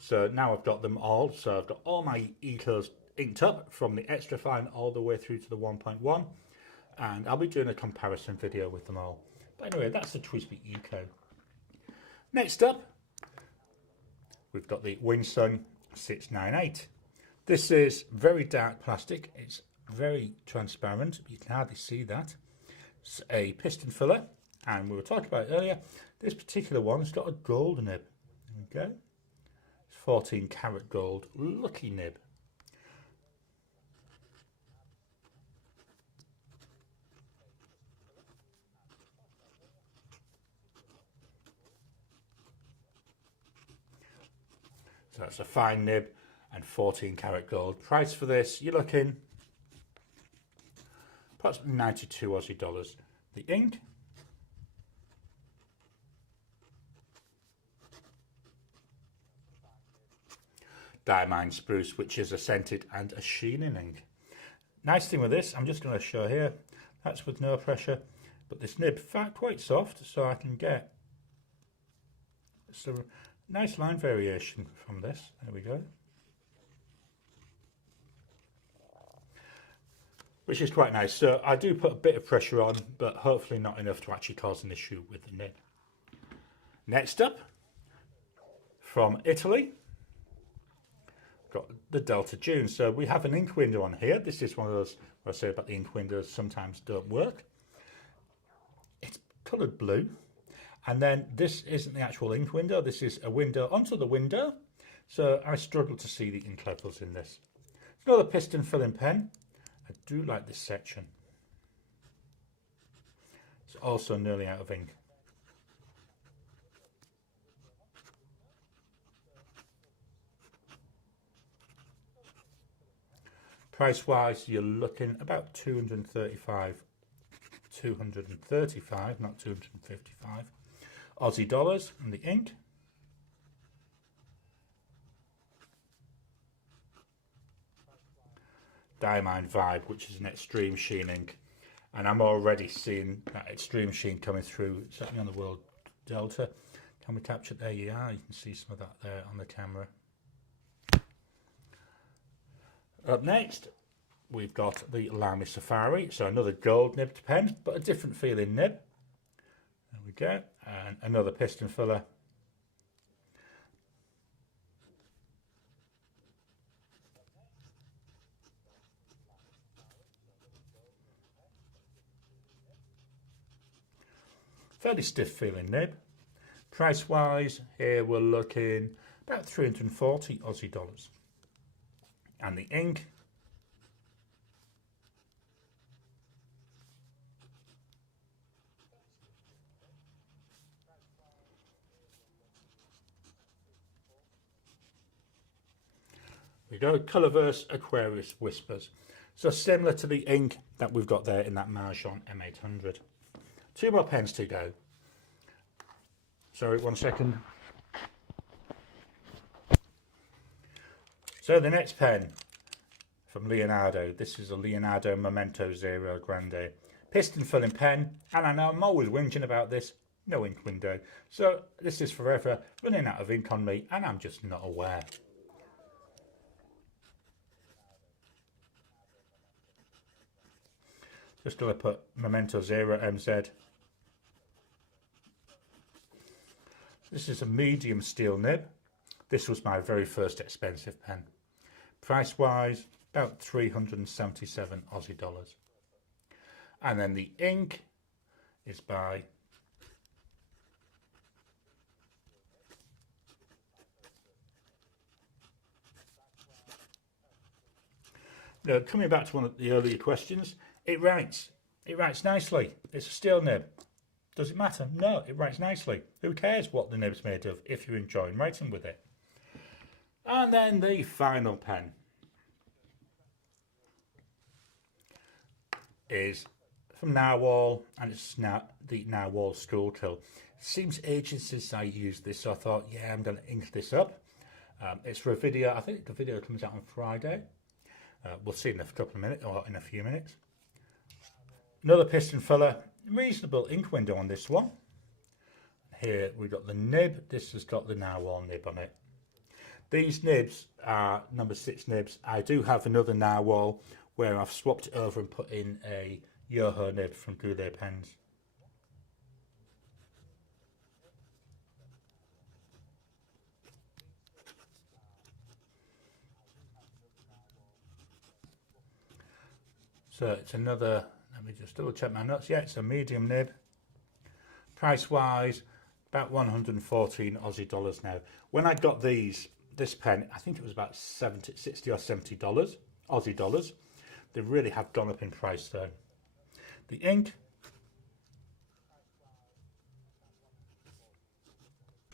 So now I've got them all. So I've got all my Ecos inked up from the extra fine all the way through to the 1.1. And I'll be doing a comparison video with them all. But anyway, that's the TWSBI Eco. Next up, we've got the Winsun 698. This is very dark plastic. It's very transparent. You can hardly see that. It's a piston filler. And we were talking about it earlier. This particular one has got a gold nib. There we go. 14 karat gold, lucky nib. So that's a fine nib and 14 karat gold. Price for this, you're looking perhaps 92 Aussie dollars. The ink. Diamine Spruce, which is a scented and a sheening ink. Nice thing with this, I'm just going to show here, that's with no pressure, but this nib quite soft, so I can get some nice line variation from this. There we go. Which is quite nice. So I do put a bit of pressure on, but hopefully not enough to actually cause an issue with the nib. Next up, from Italy, got the Delta June. So we have an ink window on here. This is one of those where I say about the ink windows sometimes don't work. It's coloured blue. And then this isn't the actual ink window. This is a window onto the window. So I struggle to see the ink levels in this. It's another piston filling pen. I do like this section. It's also nearly out of ink. Price wise, you're looking about 235, not 255 Aussie dollars. And the ink. Diamine Vibe, which is an extreme sheen ink. And I'm already seeing that extreme sheen coming through, certainly on the World Delta. Can we capture? There you are. You can see some of that there on the camera. Up next, we've got the Lamy Safari. So another gold nibbed pen, but a different feeling nib. There we go. And another piston filler. Fairly stiff feeling nib. Price wise, here we're looking about 340 Aussie dollars. And the ink, we go, Colourverse Aquarius Whispers. So similar to the ink that we've got there in that Marjon M800. 2 more pens to go. Sorry, 1 second. So the next pen from Leonardo. This is a Leonardo Memento Zero Grande. Piston filling pen, and I know I'm always whinging about this, no ink window. So this is forever running out of ink on me, and I'm just not aware. Just going to put Memento Zero MZ. This is a medium steel nib. This was my very first expensive pen. Price wise, about 377 Aussie dollars. And then the ink is by now, coming back to one of the earlier questions, it writes nicely. It's a steel nib. Does it matter? No, it writes nicely. Who cares what the nib's made of if you're enjoying writing with it? And then the final pen is from Narwhal, and it's now the Narwhal Schoolkill. It seems ages since I used this, so I thought, yeah, I'm going to ink this up. It's for a video. I think the video comes out on Friday. We'll see in a couple of minutes, or in a few minutes. Another piston filler. Reasonable ink window on this one. Here we've got the nib. This has got the Narwhal nib on it. These nibs are number 6 nibs. I do have another Narwhal where I've swapped it over and put in a Yoho nib from Goulet Pens. So it's another, let me just double check my notes. Yeah, it's a medium nib. Price wise, about 114 Aussie dollars now. When I got this pen, I think it was about 60 or 70 dollars, Aussie dollars. They really have gone up in price though. The ink,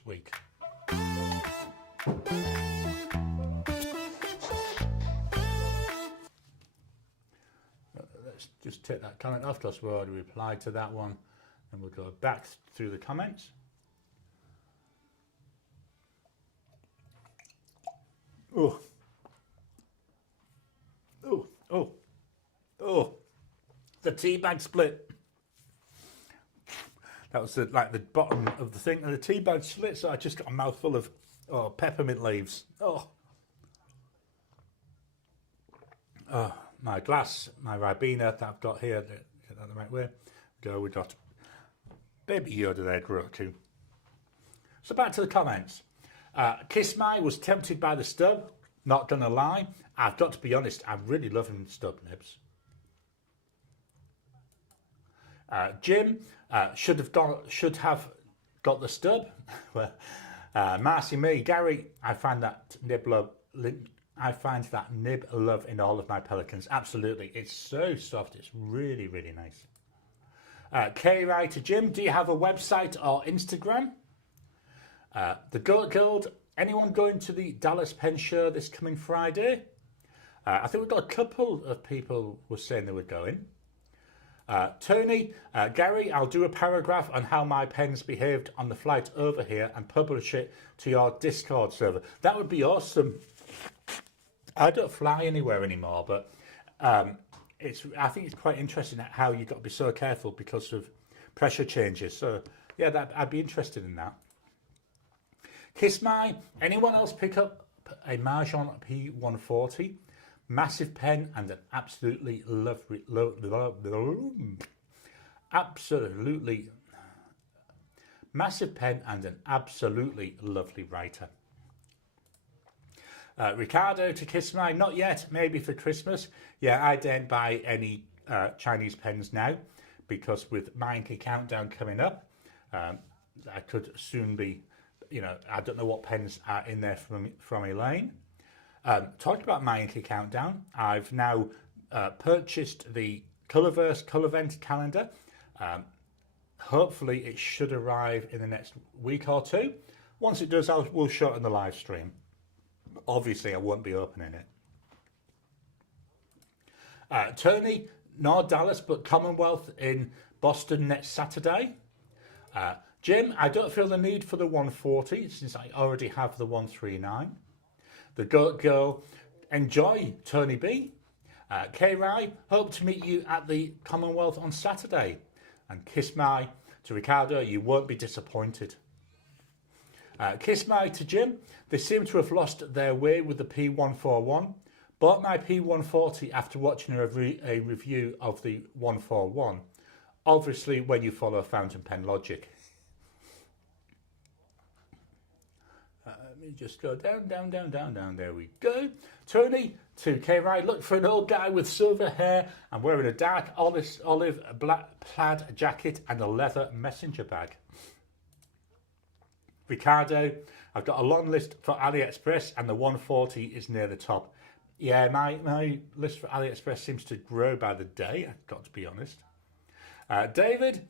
weak. Let's just take that comment off because we already replied to that one, and we'll go back through the comments. Oh, oh, oh, oh, the tea bag split. That was like the bottom of the thing, and the tea bag split, so I just got a mouthful of peppermint leaves. Oh, my glass, my Ribena that I've got here, get that the right way. Go, we got baby Yoda there, Groku. So back to the comments. Kiss My was tempted by the stub. Not gonna lie, I've got to be honest, I'm really loving stub nibs. Jim should have got the stub. Well, Marcy me, Gary, I find that nib love in all of my Pelicans. Absolutely, it's so soft. It's really, really nice. K Writer Jim, do you have a website or Instagram? The Goat Guild. Anyone going to the Dallas Pen Show this coming Friday? I think we've got a couple of people were saying they were going. Tony, Gary, I'll do a paragraph on how my pens behaved on the flight over here and publish it to your Discord server. That would be awesome. I don't fly anywhere anymore, but I think it's quite interesting how you've got to be so careful because of pressure changes. So yeah, I'd be interested in that. Kiss My, anyone else pick up a Marjon P140? Massive pen and an absolutely massive pen and an absolutely lovely writer. Ricardo to Kiss My, not yet, maybe for Christmas. Yeah, I don't buy any Chinese pens now because with My Inky Countdown coming up, I could soon be, I don't know what pens are in there from Elaine. Talking about My Inky Countdown, I've now purchased the Colourverse Colourvent calendar. Hopefully it should arrive in the next week or two. Once it does, we'll show it on the live stream. Obviously, I won't be opening it. Tony, not Dallas, but Commonwealth in Boston next Saturday. Jim, I don't feel the need for the 140 since I already have the 139. The Goat Girl, enjoy Tony B. K Rai, hope to meet you at the Commonwealth on Saturday. And Kiss My to Ricardo, you won't be disappointed. Kiss My to Jim, they seem to have lost their way with the P141. Bought my P140 after watching a review of the 141. Obviously, when you follow fountain pen logic. Let me just go down. There we go. Tony to K Rai, look for an old guy with silver hair and wearing a dark olive black plaid jacket and a leather messenger bag. Ricardo, I've got a long list for AliExpress and the 140 is near the top. Yeah, my list for AliExpress seems to grow by the day, I've got to be honest. David,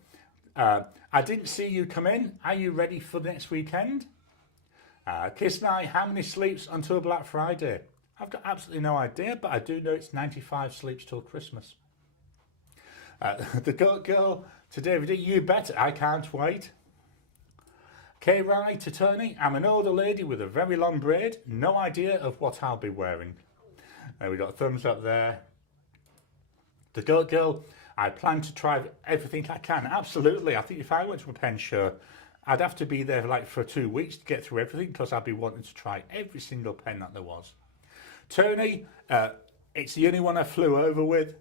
I didn't see you come in. Are you ready for the next weekend? Kiss My, how many sleeps until Black Friday? I've got absolutely no idea, but I do know it's 95 sleeps till Christmas. The Goat Girl to David, you bet, I can't wait. K Rai to Tony, I'm an older lady with a very long braid, no idea of what I'll be wearing. We got a thumbs up there. The Goat Girl, I plan to try everything I can. Absolutely. I think if I went to a pen show, I'd have to be there like for 2 weeks to get through everything because I'd be wanting to try every single pen that there was. Tony, it's the only one I flew over with.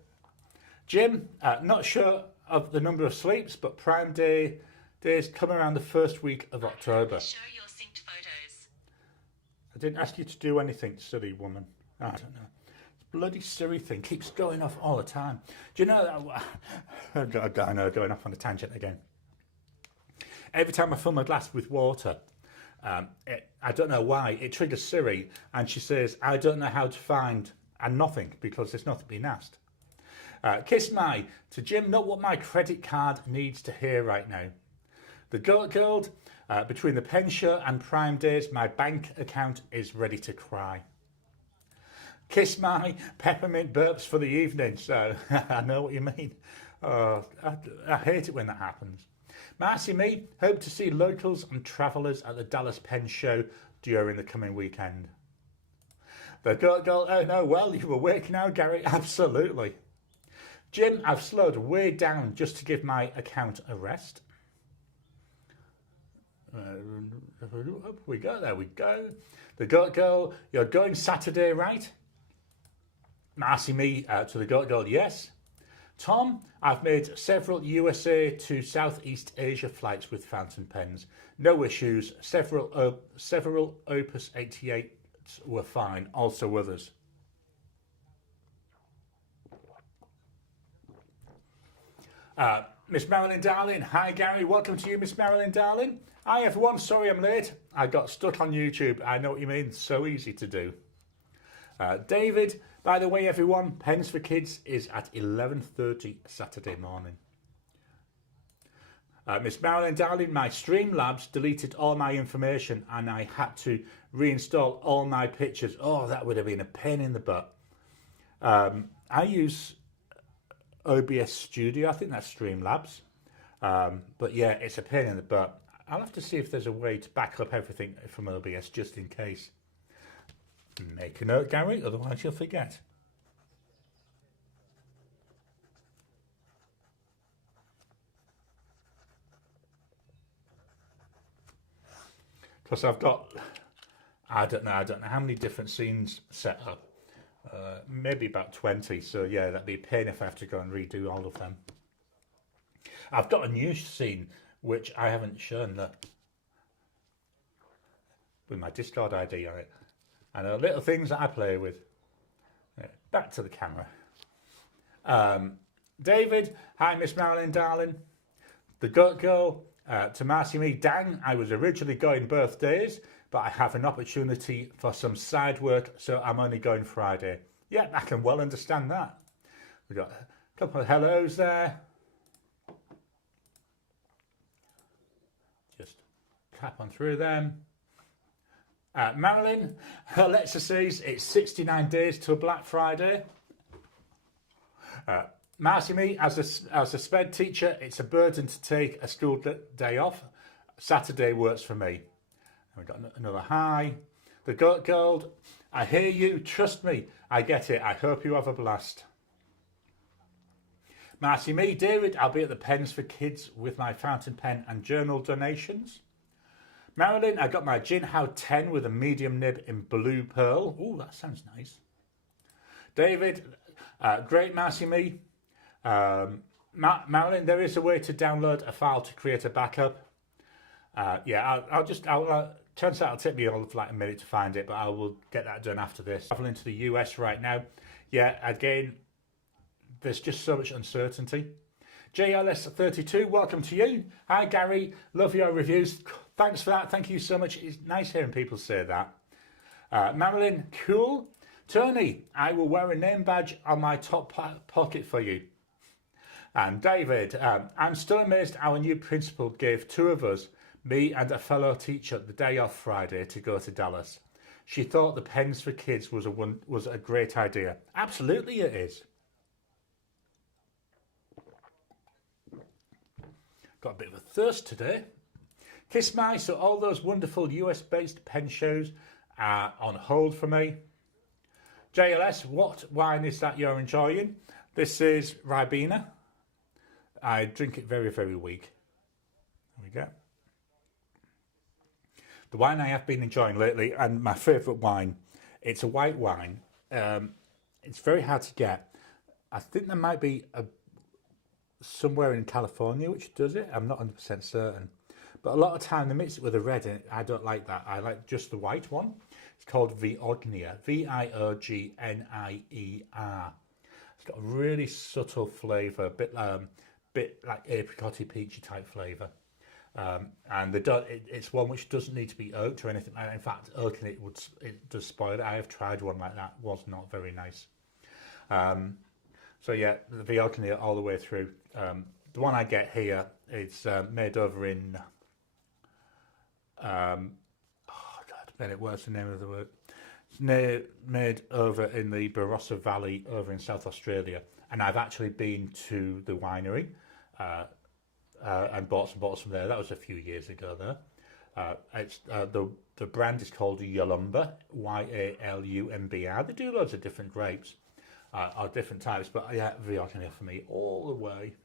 Jim, not sure of the number of sleeps, but Prime Day days come around the first week of October. Show your synced photos. I didn't ask you to do anything, silly woman. I don't know. Bloody Siri thing keeps going off all the time. Do you know that? I know, going off on a tangent again. Every time I fill my glass with water, I don't know why, it triggers Siri and she says, I don't know how to find, and nothing, because there's nothing being asked. Kiss My to Jim, not what my credit card needs to hear right now. The Goat Girl, between the pen show and Prime Days, my bank account is ready to cry. Kiss My, peppermint burps for the evening. So I know what you mean. I hate it when that happens. Marcy Me, hope to see locals and travellers at the Dallas Pen Show during the coming weekend. The Goat Girl, oh no, well, you were awake now, Gary. Absolutely. Jim, I've slowed way down just to give my account a rest. Up we go, there we go. The Goat Girl, you're going Saturday, right? Marcy Me to the Goat Girl, yes. Tom, I've made several USA to Southeast Asia flights with fountain pens. No issues. Several Opus 88s were fine. Also others. Miss Marilyn Darling. Hi, Gary. Welcome to you, Miss Marilyn Darling. Hi, everyone. Sorry I'm late. I got stuck on YouTube. I know what you mean. So easy to do. David, by the way, everyone, Pens for Kids is at 11:30 Saturday morning. Miss Marilyn Darling, my Streamlabs deleted all my information and I had to reinstall all my pictures. Oh, that would have been a pain in the butt. I use OBS Studio. I think that's Streamlabs. But yeah, it's a pain in the butt. I'll have to see if there's a way to back up everything from OBS just in case. Make a note, Gary, otherwise you'll forget. Because I've got, I don't know how many different scenes set up. Maybe about 20, so yeah, that'd be a pain if I have to go and redo all of them. I've got a new scene which I haven't shown with my Discord ID on it. And the little things that I play with. Back to the camera. David, hi Miss Marilyn Darling. The Goat Girl, to Marcy Me, dang, I was originally going birthdays, but I have an opportunity for some side work, so I'm only going Friday. Yeah, I can well understand that. We've got a couple of hellos there. Just tap on through them. Marilyn, Alexa says it's 69 days till Black Friday. Marcy Me, as a SPED teacher, it's a burden to take a school day off. Saturday works for me. And we've got another hi. The Goat Gold, I hear you, trust me, I get it, I hope you have a blast. Marcy Me, David, I'll be at the Pens for Kids with my fountain pen and journal donations. Marilyn, I got my Jinhao 10 with a medium nib in blue pearl. Oh, that sounds nice. David, great Marcy Me. Marilyn, there is a way to download a file to create a backup. Yeah, I'll turns out it'll take me all of like a minute to find it, but I will get that done after this. Traveling to the US right now. Yeah, again, there's just so much uncertainty. JLS32, welcome to you. Hi Gary, love your reviews. Thanks for that. Thank you so much. It's nice hearing people say that. Marilyn, cool. Tony, I will wear a name badge on my top pocket for you. And David, I'm still amazed our new principal gave two of us, me and a fellow teacher, the day off Friday to go to Dallas. She thought the Pens for Kids was a great idea. Absolutely it is. Got a bit of a thirst today. Kiss my, so all those wonderful US-based pen shows are on hold for me. JLS, what wine is that you're enjoying? This is Ribena. I drink it very, very weak. There we go. The wine I have been enjoying lately, and my favourite wine, it's a white wine. It's very hard to get. I think there might be somewhere in California which does it. I'm not 100% certain. But a lot of time they mix it with a red, and I don't like that. I like just the white one. It's called Viognier, Viognier. It's got a really subtle flavour, a bit like apricot-y, peachy type flavour. And it's one which doesn't need to be oaked or anything. In fact, oaking it does spoil it. I have tried one like that; was not very nice. So yeah, the Viognier all the way through. The one I get here, it's made over in. Oh God, what's the name of the word? It's made over in the Barossa Valley over in South Australia, and I've actually been to the winery and bought some bottles from there. That was a few years ago there. The brand is called Yalumba, Yalumbi. They do loads of different grapes, or different types, but yeah, Viognier for me all the way.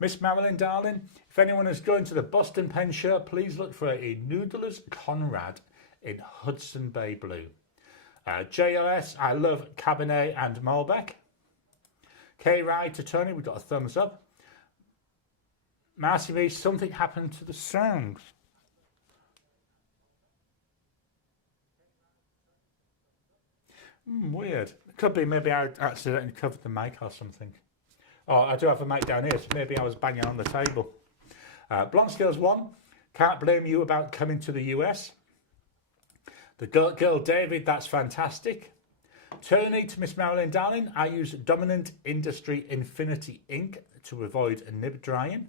Miss Marilyn, darling, if anyone is going to the Boston Pen Show, please look for a Noodler's Conrad in Hudson Bay Blue. JLS, I love Cabernet and Malbec. K-Ride to Tony, we got a thumbs up. Marcy V, something happened to the songs. Weird. It could be maybe I accidentally covered the mic or something. Oh, I do have a mic down here, so maybe I was banging on the table. Blonde Scales 1, can't blame you about coming to the US. The Goat Girl David, that's fantastic. Tony to Miss Marilyn, darling, I use Dominant Industry Infinity ink to avoid nib drying.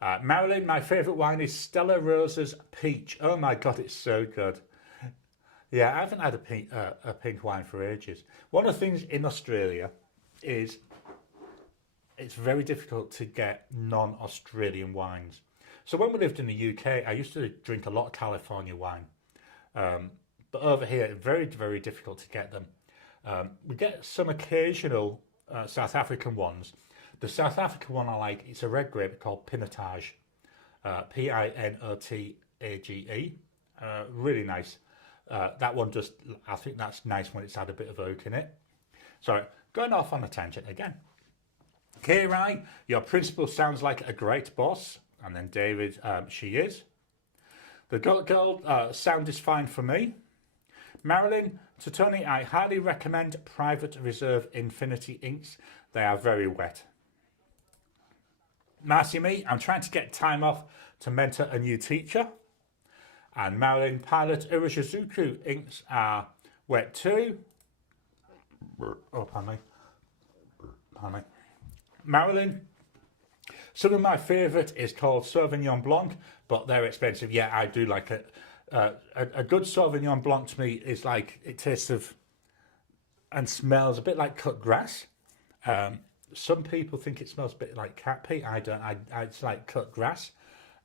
Marilyn, my favourite wine is Stella Rosa's Peach. Oh my God, it's so good. Yeah, I haven't had a pink wine for ages. One of the things in Australia is it's very difficult to get non-Australian wines. So when we lived in the UK, I used to drink a lot of California wine. But over here, it's very, very difficult to get them. We get some occasional South African ones. The South African one I like, it's a red grape called Pinotage. Pinotage. Really nice. That one just, I think that's nice when it's had a bit of oak in it. Sorry, going off on a tangent again. K-Rai, your principal sounds like a great boss. And then David, she is. The Goat Girl, sound is fine for me. Marilyn, to Tony, I highly recommend Private Reserve Infinity inks. They are very wet. Marcy Me, I'm trying to get time off to mentor a new teacher. And Marilyn, Pilot Urishizuku inks are wet too. Oh, pardon me. Marilyn, some of my favourite is called Sauvignon Blanc, but they're expensive. Yeah, I do like it. A good Sauvignon Blanc to me is like, it tastes of and smells a bit like cut grass. Some people think it smells a bit like cat pee. I don't. It's like cut grass,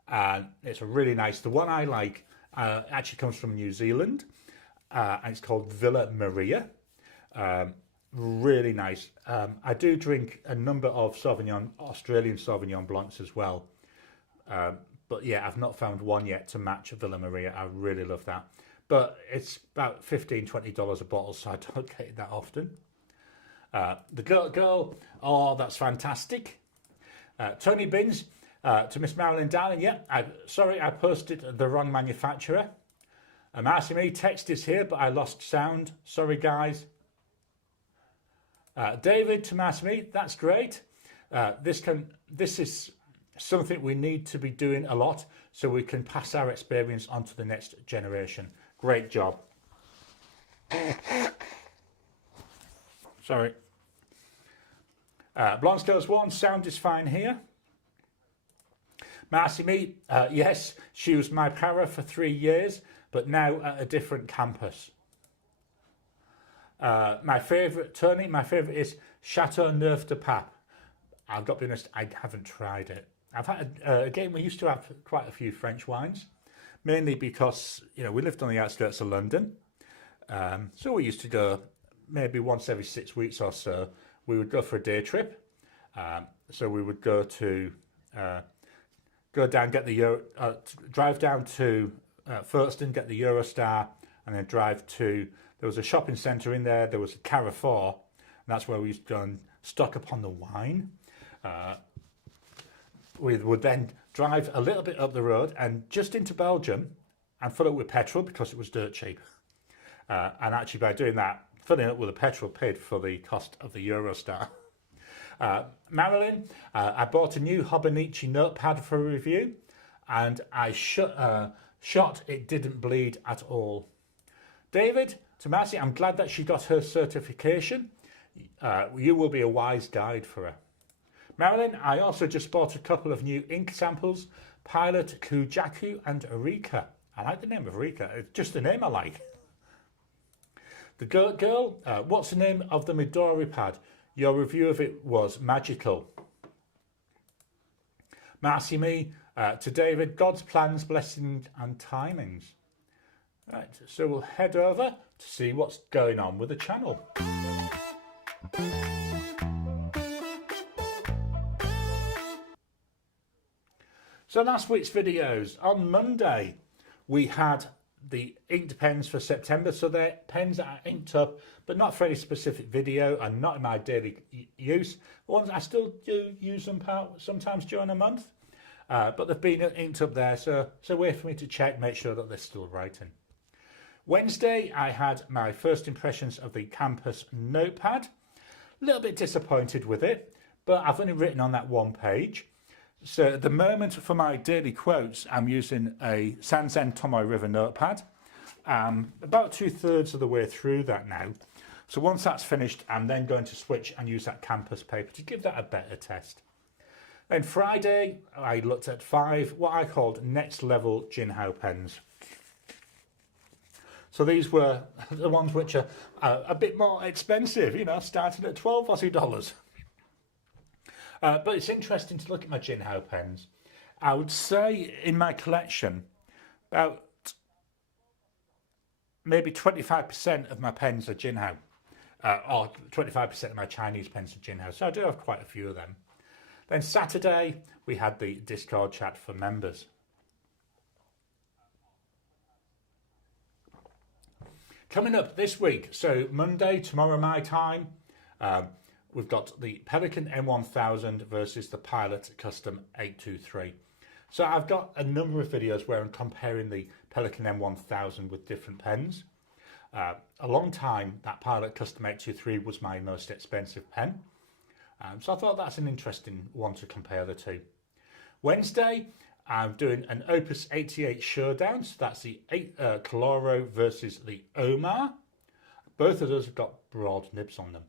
and it's a really nice. The one I like actually comes from New Zealand, and it's called Villa Maria. Really nice. I do drink a number of Australian Sauvignon Blancs as well. But yeah, I've not found one yet to match Villa Maria. I really love that. But it's about $15, $20 a bottle, so I don't get it that often. The girl, oh, that's fantastic. Tony Bins, to Miss Marilyn Darling, yeah, sorry, I posted the wrong manufacturer. Marcy Me, text is here, but I lost sound. Sorry, guys. David, to Marcy Me, that's great. This is something we need to be doing a lot so we can pass our experience on to the next generation. Great job. Sorry. Blonde Girls 1, sound is fine here. Marcy Me, yes, she was my para for 3 years, but now at a different campus. My favourite, Tony, my favourite is Chateau Neuf de Pape. I've got to be honest, I haven't tried it. I've had, again, we used to have quite a few French wines, mainly because, you know, we lived on the outskirts of London. So we used to go maybe once every 6 weeks or so. We would go for a day trip. So we would go down, get the drive down to Folkestone, get the Eurostar, and then drive to, there was a shopping centre in there, there was a Carrefour, and that's where we used to go and stock up on the wine. We would then drive a little bit up the road and just into Belgium and fill it with petrol because it was dirt cheap. And actually by doing that, filling it with the petrol paid for the cost of the Eurostar. Marilyn, I bought a new Hobonichi notepad for a review and I shot it didn't bleed at all. David, to Marcy, I'm glad that she got her certification. You will be a wise guide for her. Marilyn, I also just bought a couple of new ink samples, Pilot, Kujaku and Erika. I like the name of Erika, it's just the name I like. The girl, what's the name of the Midori pad? Your review of it was magical. Marcy Me, to David, God's plans, blessings and timings. Right, so we'll head over to see what's going on with the channel. So last week's videos, on Monday, we had the inked pens for September. So they're pens that are inked up, but not for any specific video and not in my daily use. Ones I still do use them sometimes during a month, but they've been inked up there. So wait for me to check, make sure that they're still writing. Wednesday, I had my first impressions of the Campus notepad. A little bit disappointed with it, but I've only written on that one page. So at the moment for my daily quotes, I'm using a Sanzen Tomoe River notepad. About 2/3 of the way through that now. So once that's finished, I'm then going to switch and use that Campus paper to give that a better test. Then Friday, I looked at 5 what I called next level Jinhao pens. So these were the ones which are a bit more expensive, you know, starting at 12 Aussie dollars. But it's interesting to look at my Jinhao pens. I would say in my collection, about maybe 25% of my pens are Jinhao, or 25% of my Chinese pens are Jinhao. So I do have quite a few of them. Then Saturday, we had the Discord chat for members. Coming up this week, so Monday, tomorrow my time, we've got the Pelikan M1000 versus the Pilot Custom 823. So I've got a number of videos where I'm comparing the Pelikan M1000 with different pens. A long time, that Pilot Custom 823 was my most expensive pen. So I thought that's an interesting one to compare the two. Wednesday, I'm doing an Opus 88 showdown. So that's the Caloro versus the Omar. Both of those have got broad nibs on them.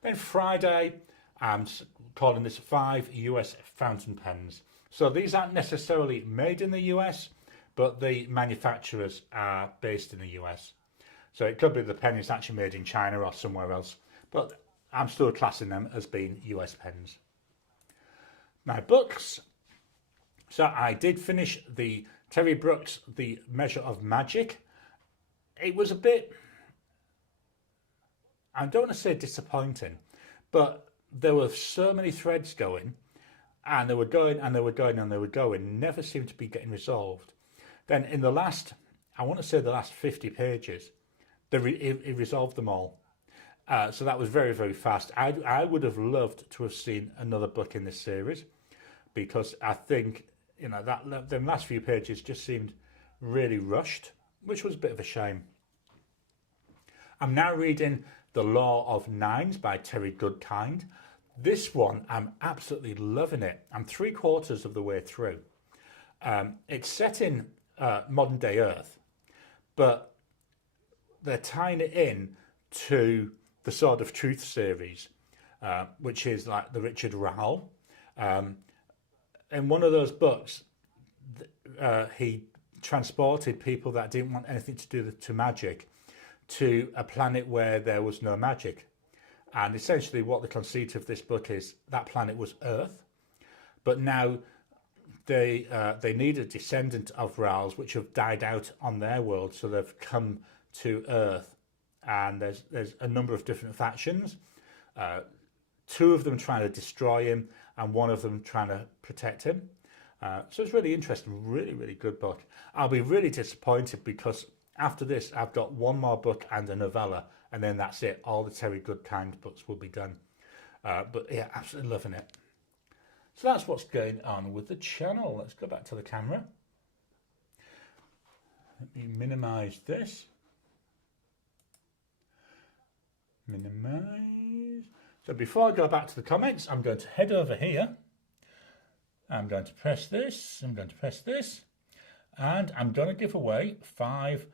Then Friday, I'm calling this 5 US fountain pens. So these aren't necessarily made in the US, but the manufacturers are based in the US. So it could be the pen is actually made in China or somewhere else, but I'm still classing them as being US pens. Now books. So I did finish the Terry Brooks, The Measure of Magic. It was a bit, I don't want to say disappointing, but there were so many threads going, and they were going and they were going and they were going, never seemed to be getting resolved. Then in the last, I want to say the last 50 pages, it resolved them all. So that was very, very fast. I would have loved to have seen another book in this series, because I think, you know, that the last few pages just seemed really rushed, which was a bit of a shame. I'm now reading The Law of Nines by Terry Goodkind. This one, I'm absolutely loving it. I'm 3/4 of the way through. It's set in modern day Earth, but they're tying it in to the Sword of Truth series, which is like the Richard Rowell. In one of those books, he transported people that didn't want anything to do to magic to a planet where there was no magic. And essentially what the conceit of this book is, that planet was Earth, but now they need a descendant of Rowell's which have died out on their world, so they've come to Earth, and there's a number of different factions, 2 of them trying to destroy him and 1 of them trying to protect him. So it's really interesting, really, really good book. I'll be really disappointed because after this I've got 1 more book and a novella, and then that's it. All the Terry Goodkind books will be done. But yeah, absolutely loving it. So that's what's going on with the channel. Let's go back to the camera. Let me minimize this. Minimize. So before I go back to the comments, I'm going to head over here. I'm going to press this. I'm going to press this. And I'm going to give away 5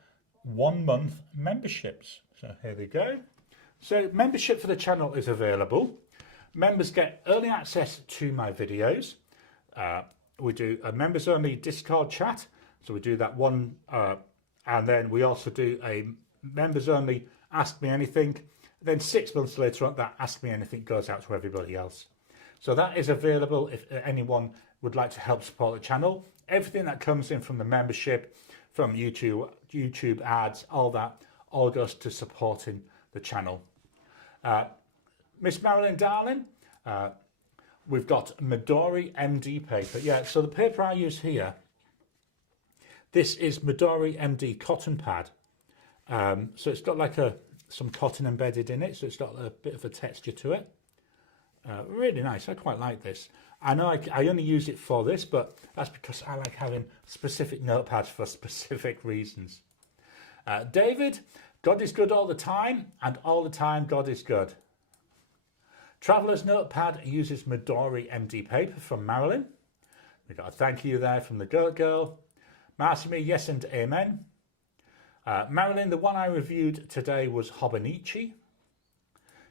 1-month memberships. So here we go. So membership for the channel is available. Members get early access to my videos. We do a members only Discord chat. So we do that one. And then we also do a members only Ask Me Anything. Then 6 months later on, that Ask Me Anything goes out to everybody else. So that is available if anyone would like to help support the channel. Everything that comes in from the membership, from YouTube ads, all that, all goes to supporting the channel. Miss Marilyn Darling, we've got Midori MD paper. Yeah, so the paper I use here, this is Midori MD cotton pad. So it's got like some cotton embedded in it, so it's got a bit of a texture to it. Really nice. I quite like this. I know I only use it for this, but that's because I like having specific notepads for specific reasons. David, God is good all the time, and all the time God is good. Traveller's Notepad uses Midori MD paper from Marilyn. We got a thank you there from the Goat Girl. Marsimi, yes and amen. Marilyn, the one I reviewed today was Hobonichi.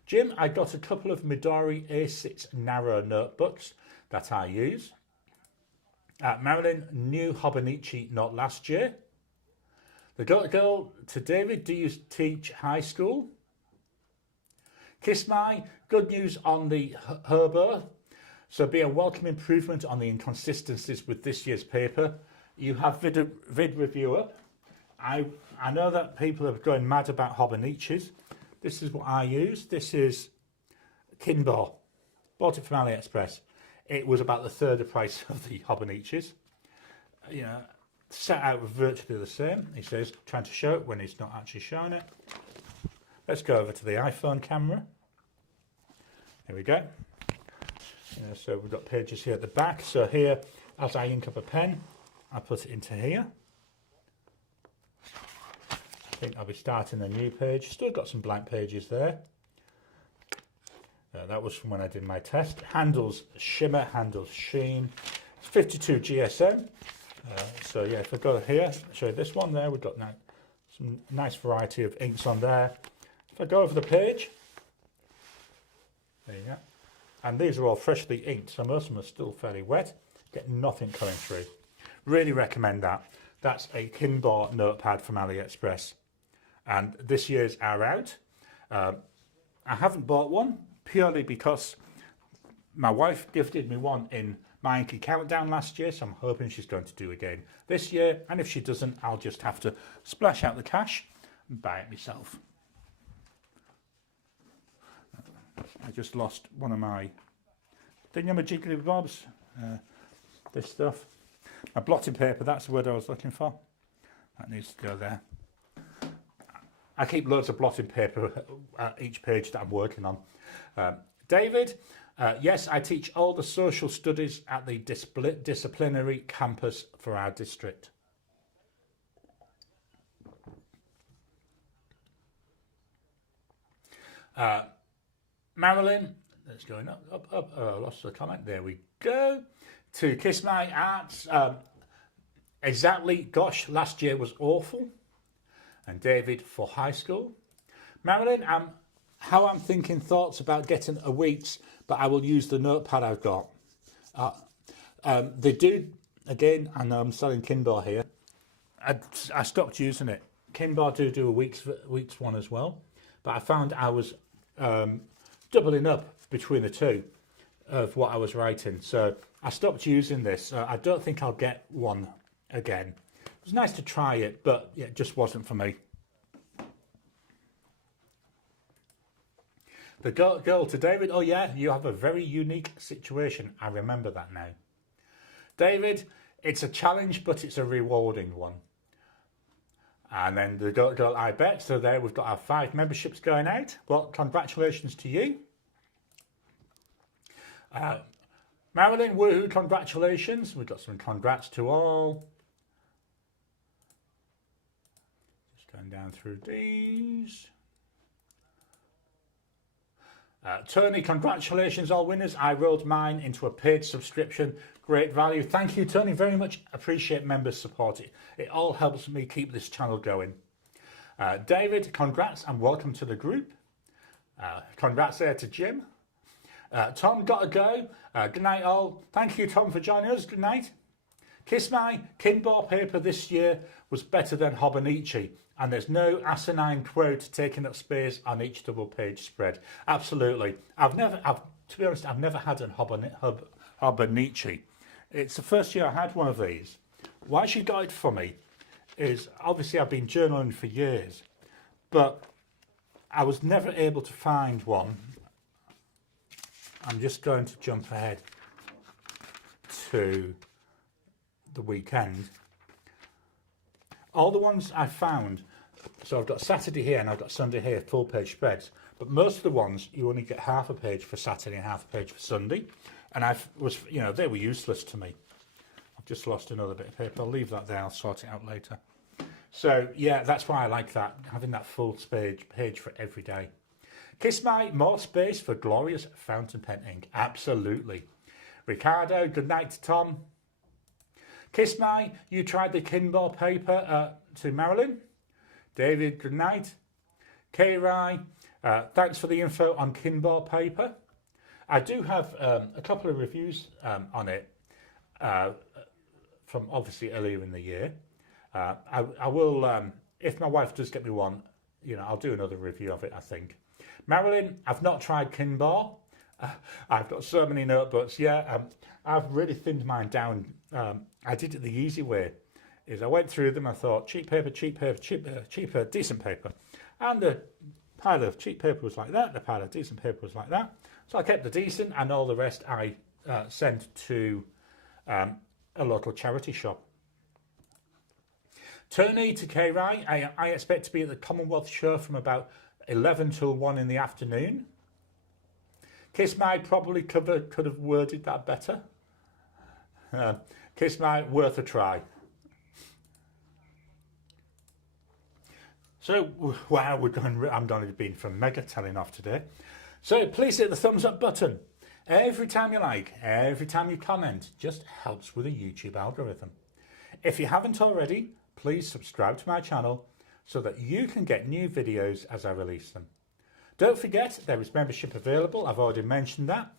Jim, I got a couple of Midori A6 narrow notebooks that I use. Marilyn, new Hobonichi not last year. The Goat Girl, to David, do you teach high school? Kiss My, good news on the Herbo. So be a welcome improvement on the inconsistencies with this year's paper. You have vid reviewer. I know that people are going mad about Hobonichis. This is what I use. This is Kinbo. Bought it from AliExpress. It was about the third of price of the Hobonichis. You know, set out virtually the same. He says, trying to show it when he's not actually showing it. Let's go over to the iPhone camera. Here we go. So we've got pages here at the back. So here, as I ink up a pen, I put it into here. I think I'll be starting a new page. Still got some blank pages there. That was from when I did my test. Handles shimmer, handles sheen. It's 52 GSM. So yeah, if I go here, I'll show you this one there. We've got now some nice variety of inks on there. If I go over the page, there you go. And these are all freshly inked, so most of them are still fairly wet. Get nothing coming through. Really recommend that. That's a Kinbar notepad from AliExpress. And this year's are out. I haven't bought one purely because my wife gifted me one in my Yankee Countdown last year, so I'm hoping she's going to do again this year. And if she doesn't, I'll just have to splash out the cash and buy it myself. I just lost one of my thingamajiggy bobs. This stuff. My blotting paper, that's the word I was looking for. That needs to go there. I keep loads of blotting paper at each page that I'm working on. David, yes, I teach all the social studies at the disciplinary campus for our district. Marilyn, that's going up. Oh, I lost the comment. There we go. To Kiss My Arts. Exactly. Gosh, last year was awful. And David for high school. Marilyn, how I'm thinking thoughts about getting a Wheats, but I will use the notepad I've got. They do, again, I know I'm selling Kinbar here. I stopped using it. Kinbar do a Wheats one as well, but I found I was doubling up between the two of what I was writing. So I stopped using this. I don't think I'll get one again. It was nice to try it, but yeah, it just wasn't for me. The girl to David, oh yeah, you have a very unique situation. I remember that now. David, it's a challenge, but it's a rewarding one. And then the girl, I bet. So there we've got our 5 memberships going out. Well, congratulations to you. Marilyn, woohoo, congratulations. We've got some congrats to all. Just going down through these. Tony, congratulations all winners. I rolled mine into a paid subscription. Great value. Thank you, Tony, very much. Appreciate members' support. It all helps me keep this channel going. David, congrats and welcome to the group. Congrats there to Jim. Tom, gotta go. Good night all. Thank you, Tom, for joining us. Good night. Kiss My Kinbar paper this year was better than Hobonichi, and there's no asinine quote taking up space on each double page spread. Absolutely. To be honest, I've never had an Hobonichi. It's the first year I had one of these. Why she got it for me is obviously I've been journaling for years, but I was never able to find one. I'm just going to jump ahead to the weekend. All the ones I found, so I've got Saturday here and I've got Sunday here, full page spreads, but most of the ones you only get half a page for Saturday and half a page for Sunday, and they were useless to me. I've just lost another bit of paper. I'll leave that there, I'll sort it out later. So yeah, that's why I like that, having that full page for every day. Kiss My, more space for glorious fountain pen ink. Absolutely. Ricardo, good night to Tom. Kiss My, you tried the Kinbar paper to Marilyn. David, good night. K-Rai, thanks for the info on Kinbar paper. I do have a couple of reviews on it from obviously earlier in the year. I will, if my wife does get me one, I'll do another review of it, I think. Marilyn, I've not tried Kinbar. I've got so many notebooks. Yeah, I've really thinned mine down. I did it the easy way. Is I went through them. I thought cheap paper, cheaper, decent paper, and the pile of cheap paper was like that. The pile of decent paper was like that. So I kept the decent, and all the rest I sent to a local charity shop. Tony to K-Rai, I expect to be at the Commonwealth Show from about 11 till 1 in the afternoon. Kiss My probably could have worded that better. Kiss My, worth a try. So, wow, I'm going to be from mega telling off today. So please hit the thumbs up button. Every time you like, every time you comment, just helps with the YouTube algorithm. If you haven't already, please subscribe to my channel so that you can get new videos as I release them. Don't forget, there is membership available. I've already mentioned that.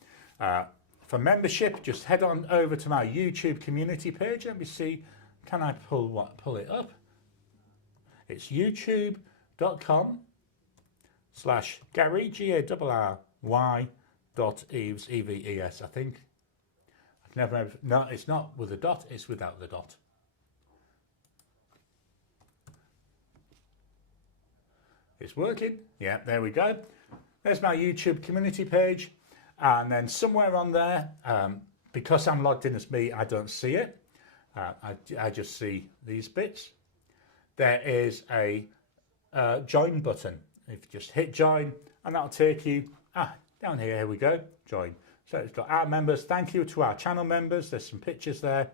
For membership, just head on over to my YouTube community page and we see can I pull it up? It's youtube.com/Gary, GARRY .eves, EVES, I think. I've never, no, it's not with a dot, it's without the dot. It's working. Yeah, there we go. There's my YouTube community page. And then somewhere on there, because I'm logged in as me, I don't see it. I just see these bits. There is a join button. If you just hit join, and that'll take you down here we go, join. So it's got our members. Thank you to our channel members. There's some pictures there.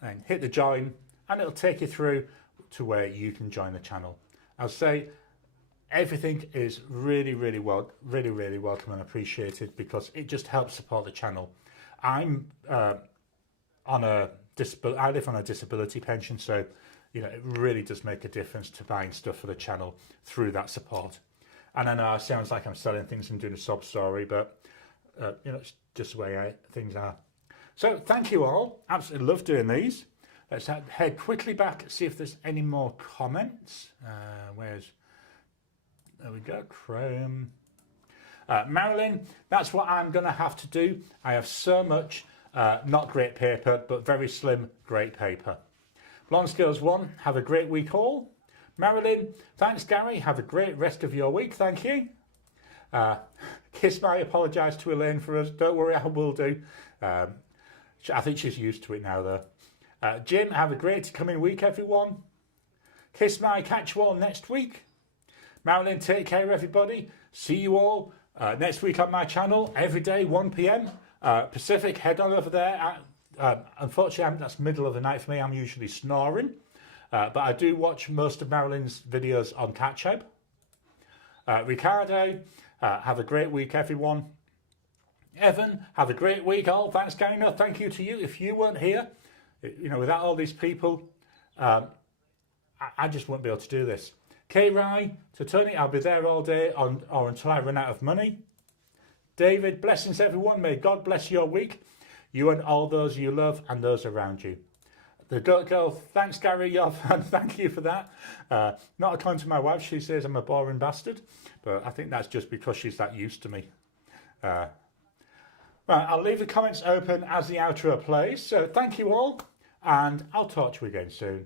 And hit the join, and it'll take you through to where you can join the channel. I'll say everything is really welcome and appreciated, because it just helps support the channel. I'm on a I live on a disability pension, so you know it really does make a difference to buying stuff for the channel through that support. And I know it sounds like I'm selling things and doing a sob story, but you know, it's just the way things are. So thank you all. Absolutely love doing these. Let's head quickly back, see if there's any more comments. There we go, Chrome. Marilyn, that's what I'm going to have to do. I have so much, not great paper, but very slim, great paper. Blonde Skills 1, have a great week all. Marilyn, thanks Gary, have a great rest of your week, thank you. Kiss my apologise to Elaine for us, don't worry, I will do. I think she's used to it now though. Jim, have a great coming week everyone. Kiss my, catch you all next week. Marilyn, take care everybody. See you all next week on my channel, every day, 1 PM. Pacific, head on over there. Unfortunately, that's middle of the night for me. I'm usually snoring. But I do watch most of Marilyn's videos on catch-up. Ricardo, have a great week everyone. Evan, have a great week all. Thanks Gary. No, thank you to you. If you weren't here, you know, without all these people, I just wouldn't be able to do this. K-Rai, to Tony, I'll be there all day or until I run out of money. David, blessings everyone. May God bless your week. You and all those you love and those around you. The Goat Girl, thanks Gary, you're fan. Thank you for that. Not according to my wife, she says I'm a boring bastard, but I think that's just because she's that used to me. Right, I'll leave the comments open as the outro plays. So thank you all, and I'll talk to you again soon.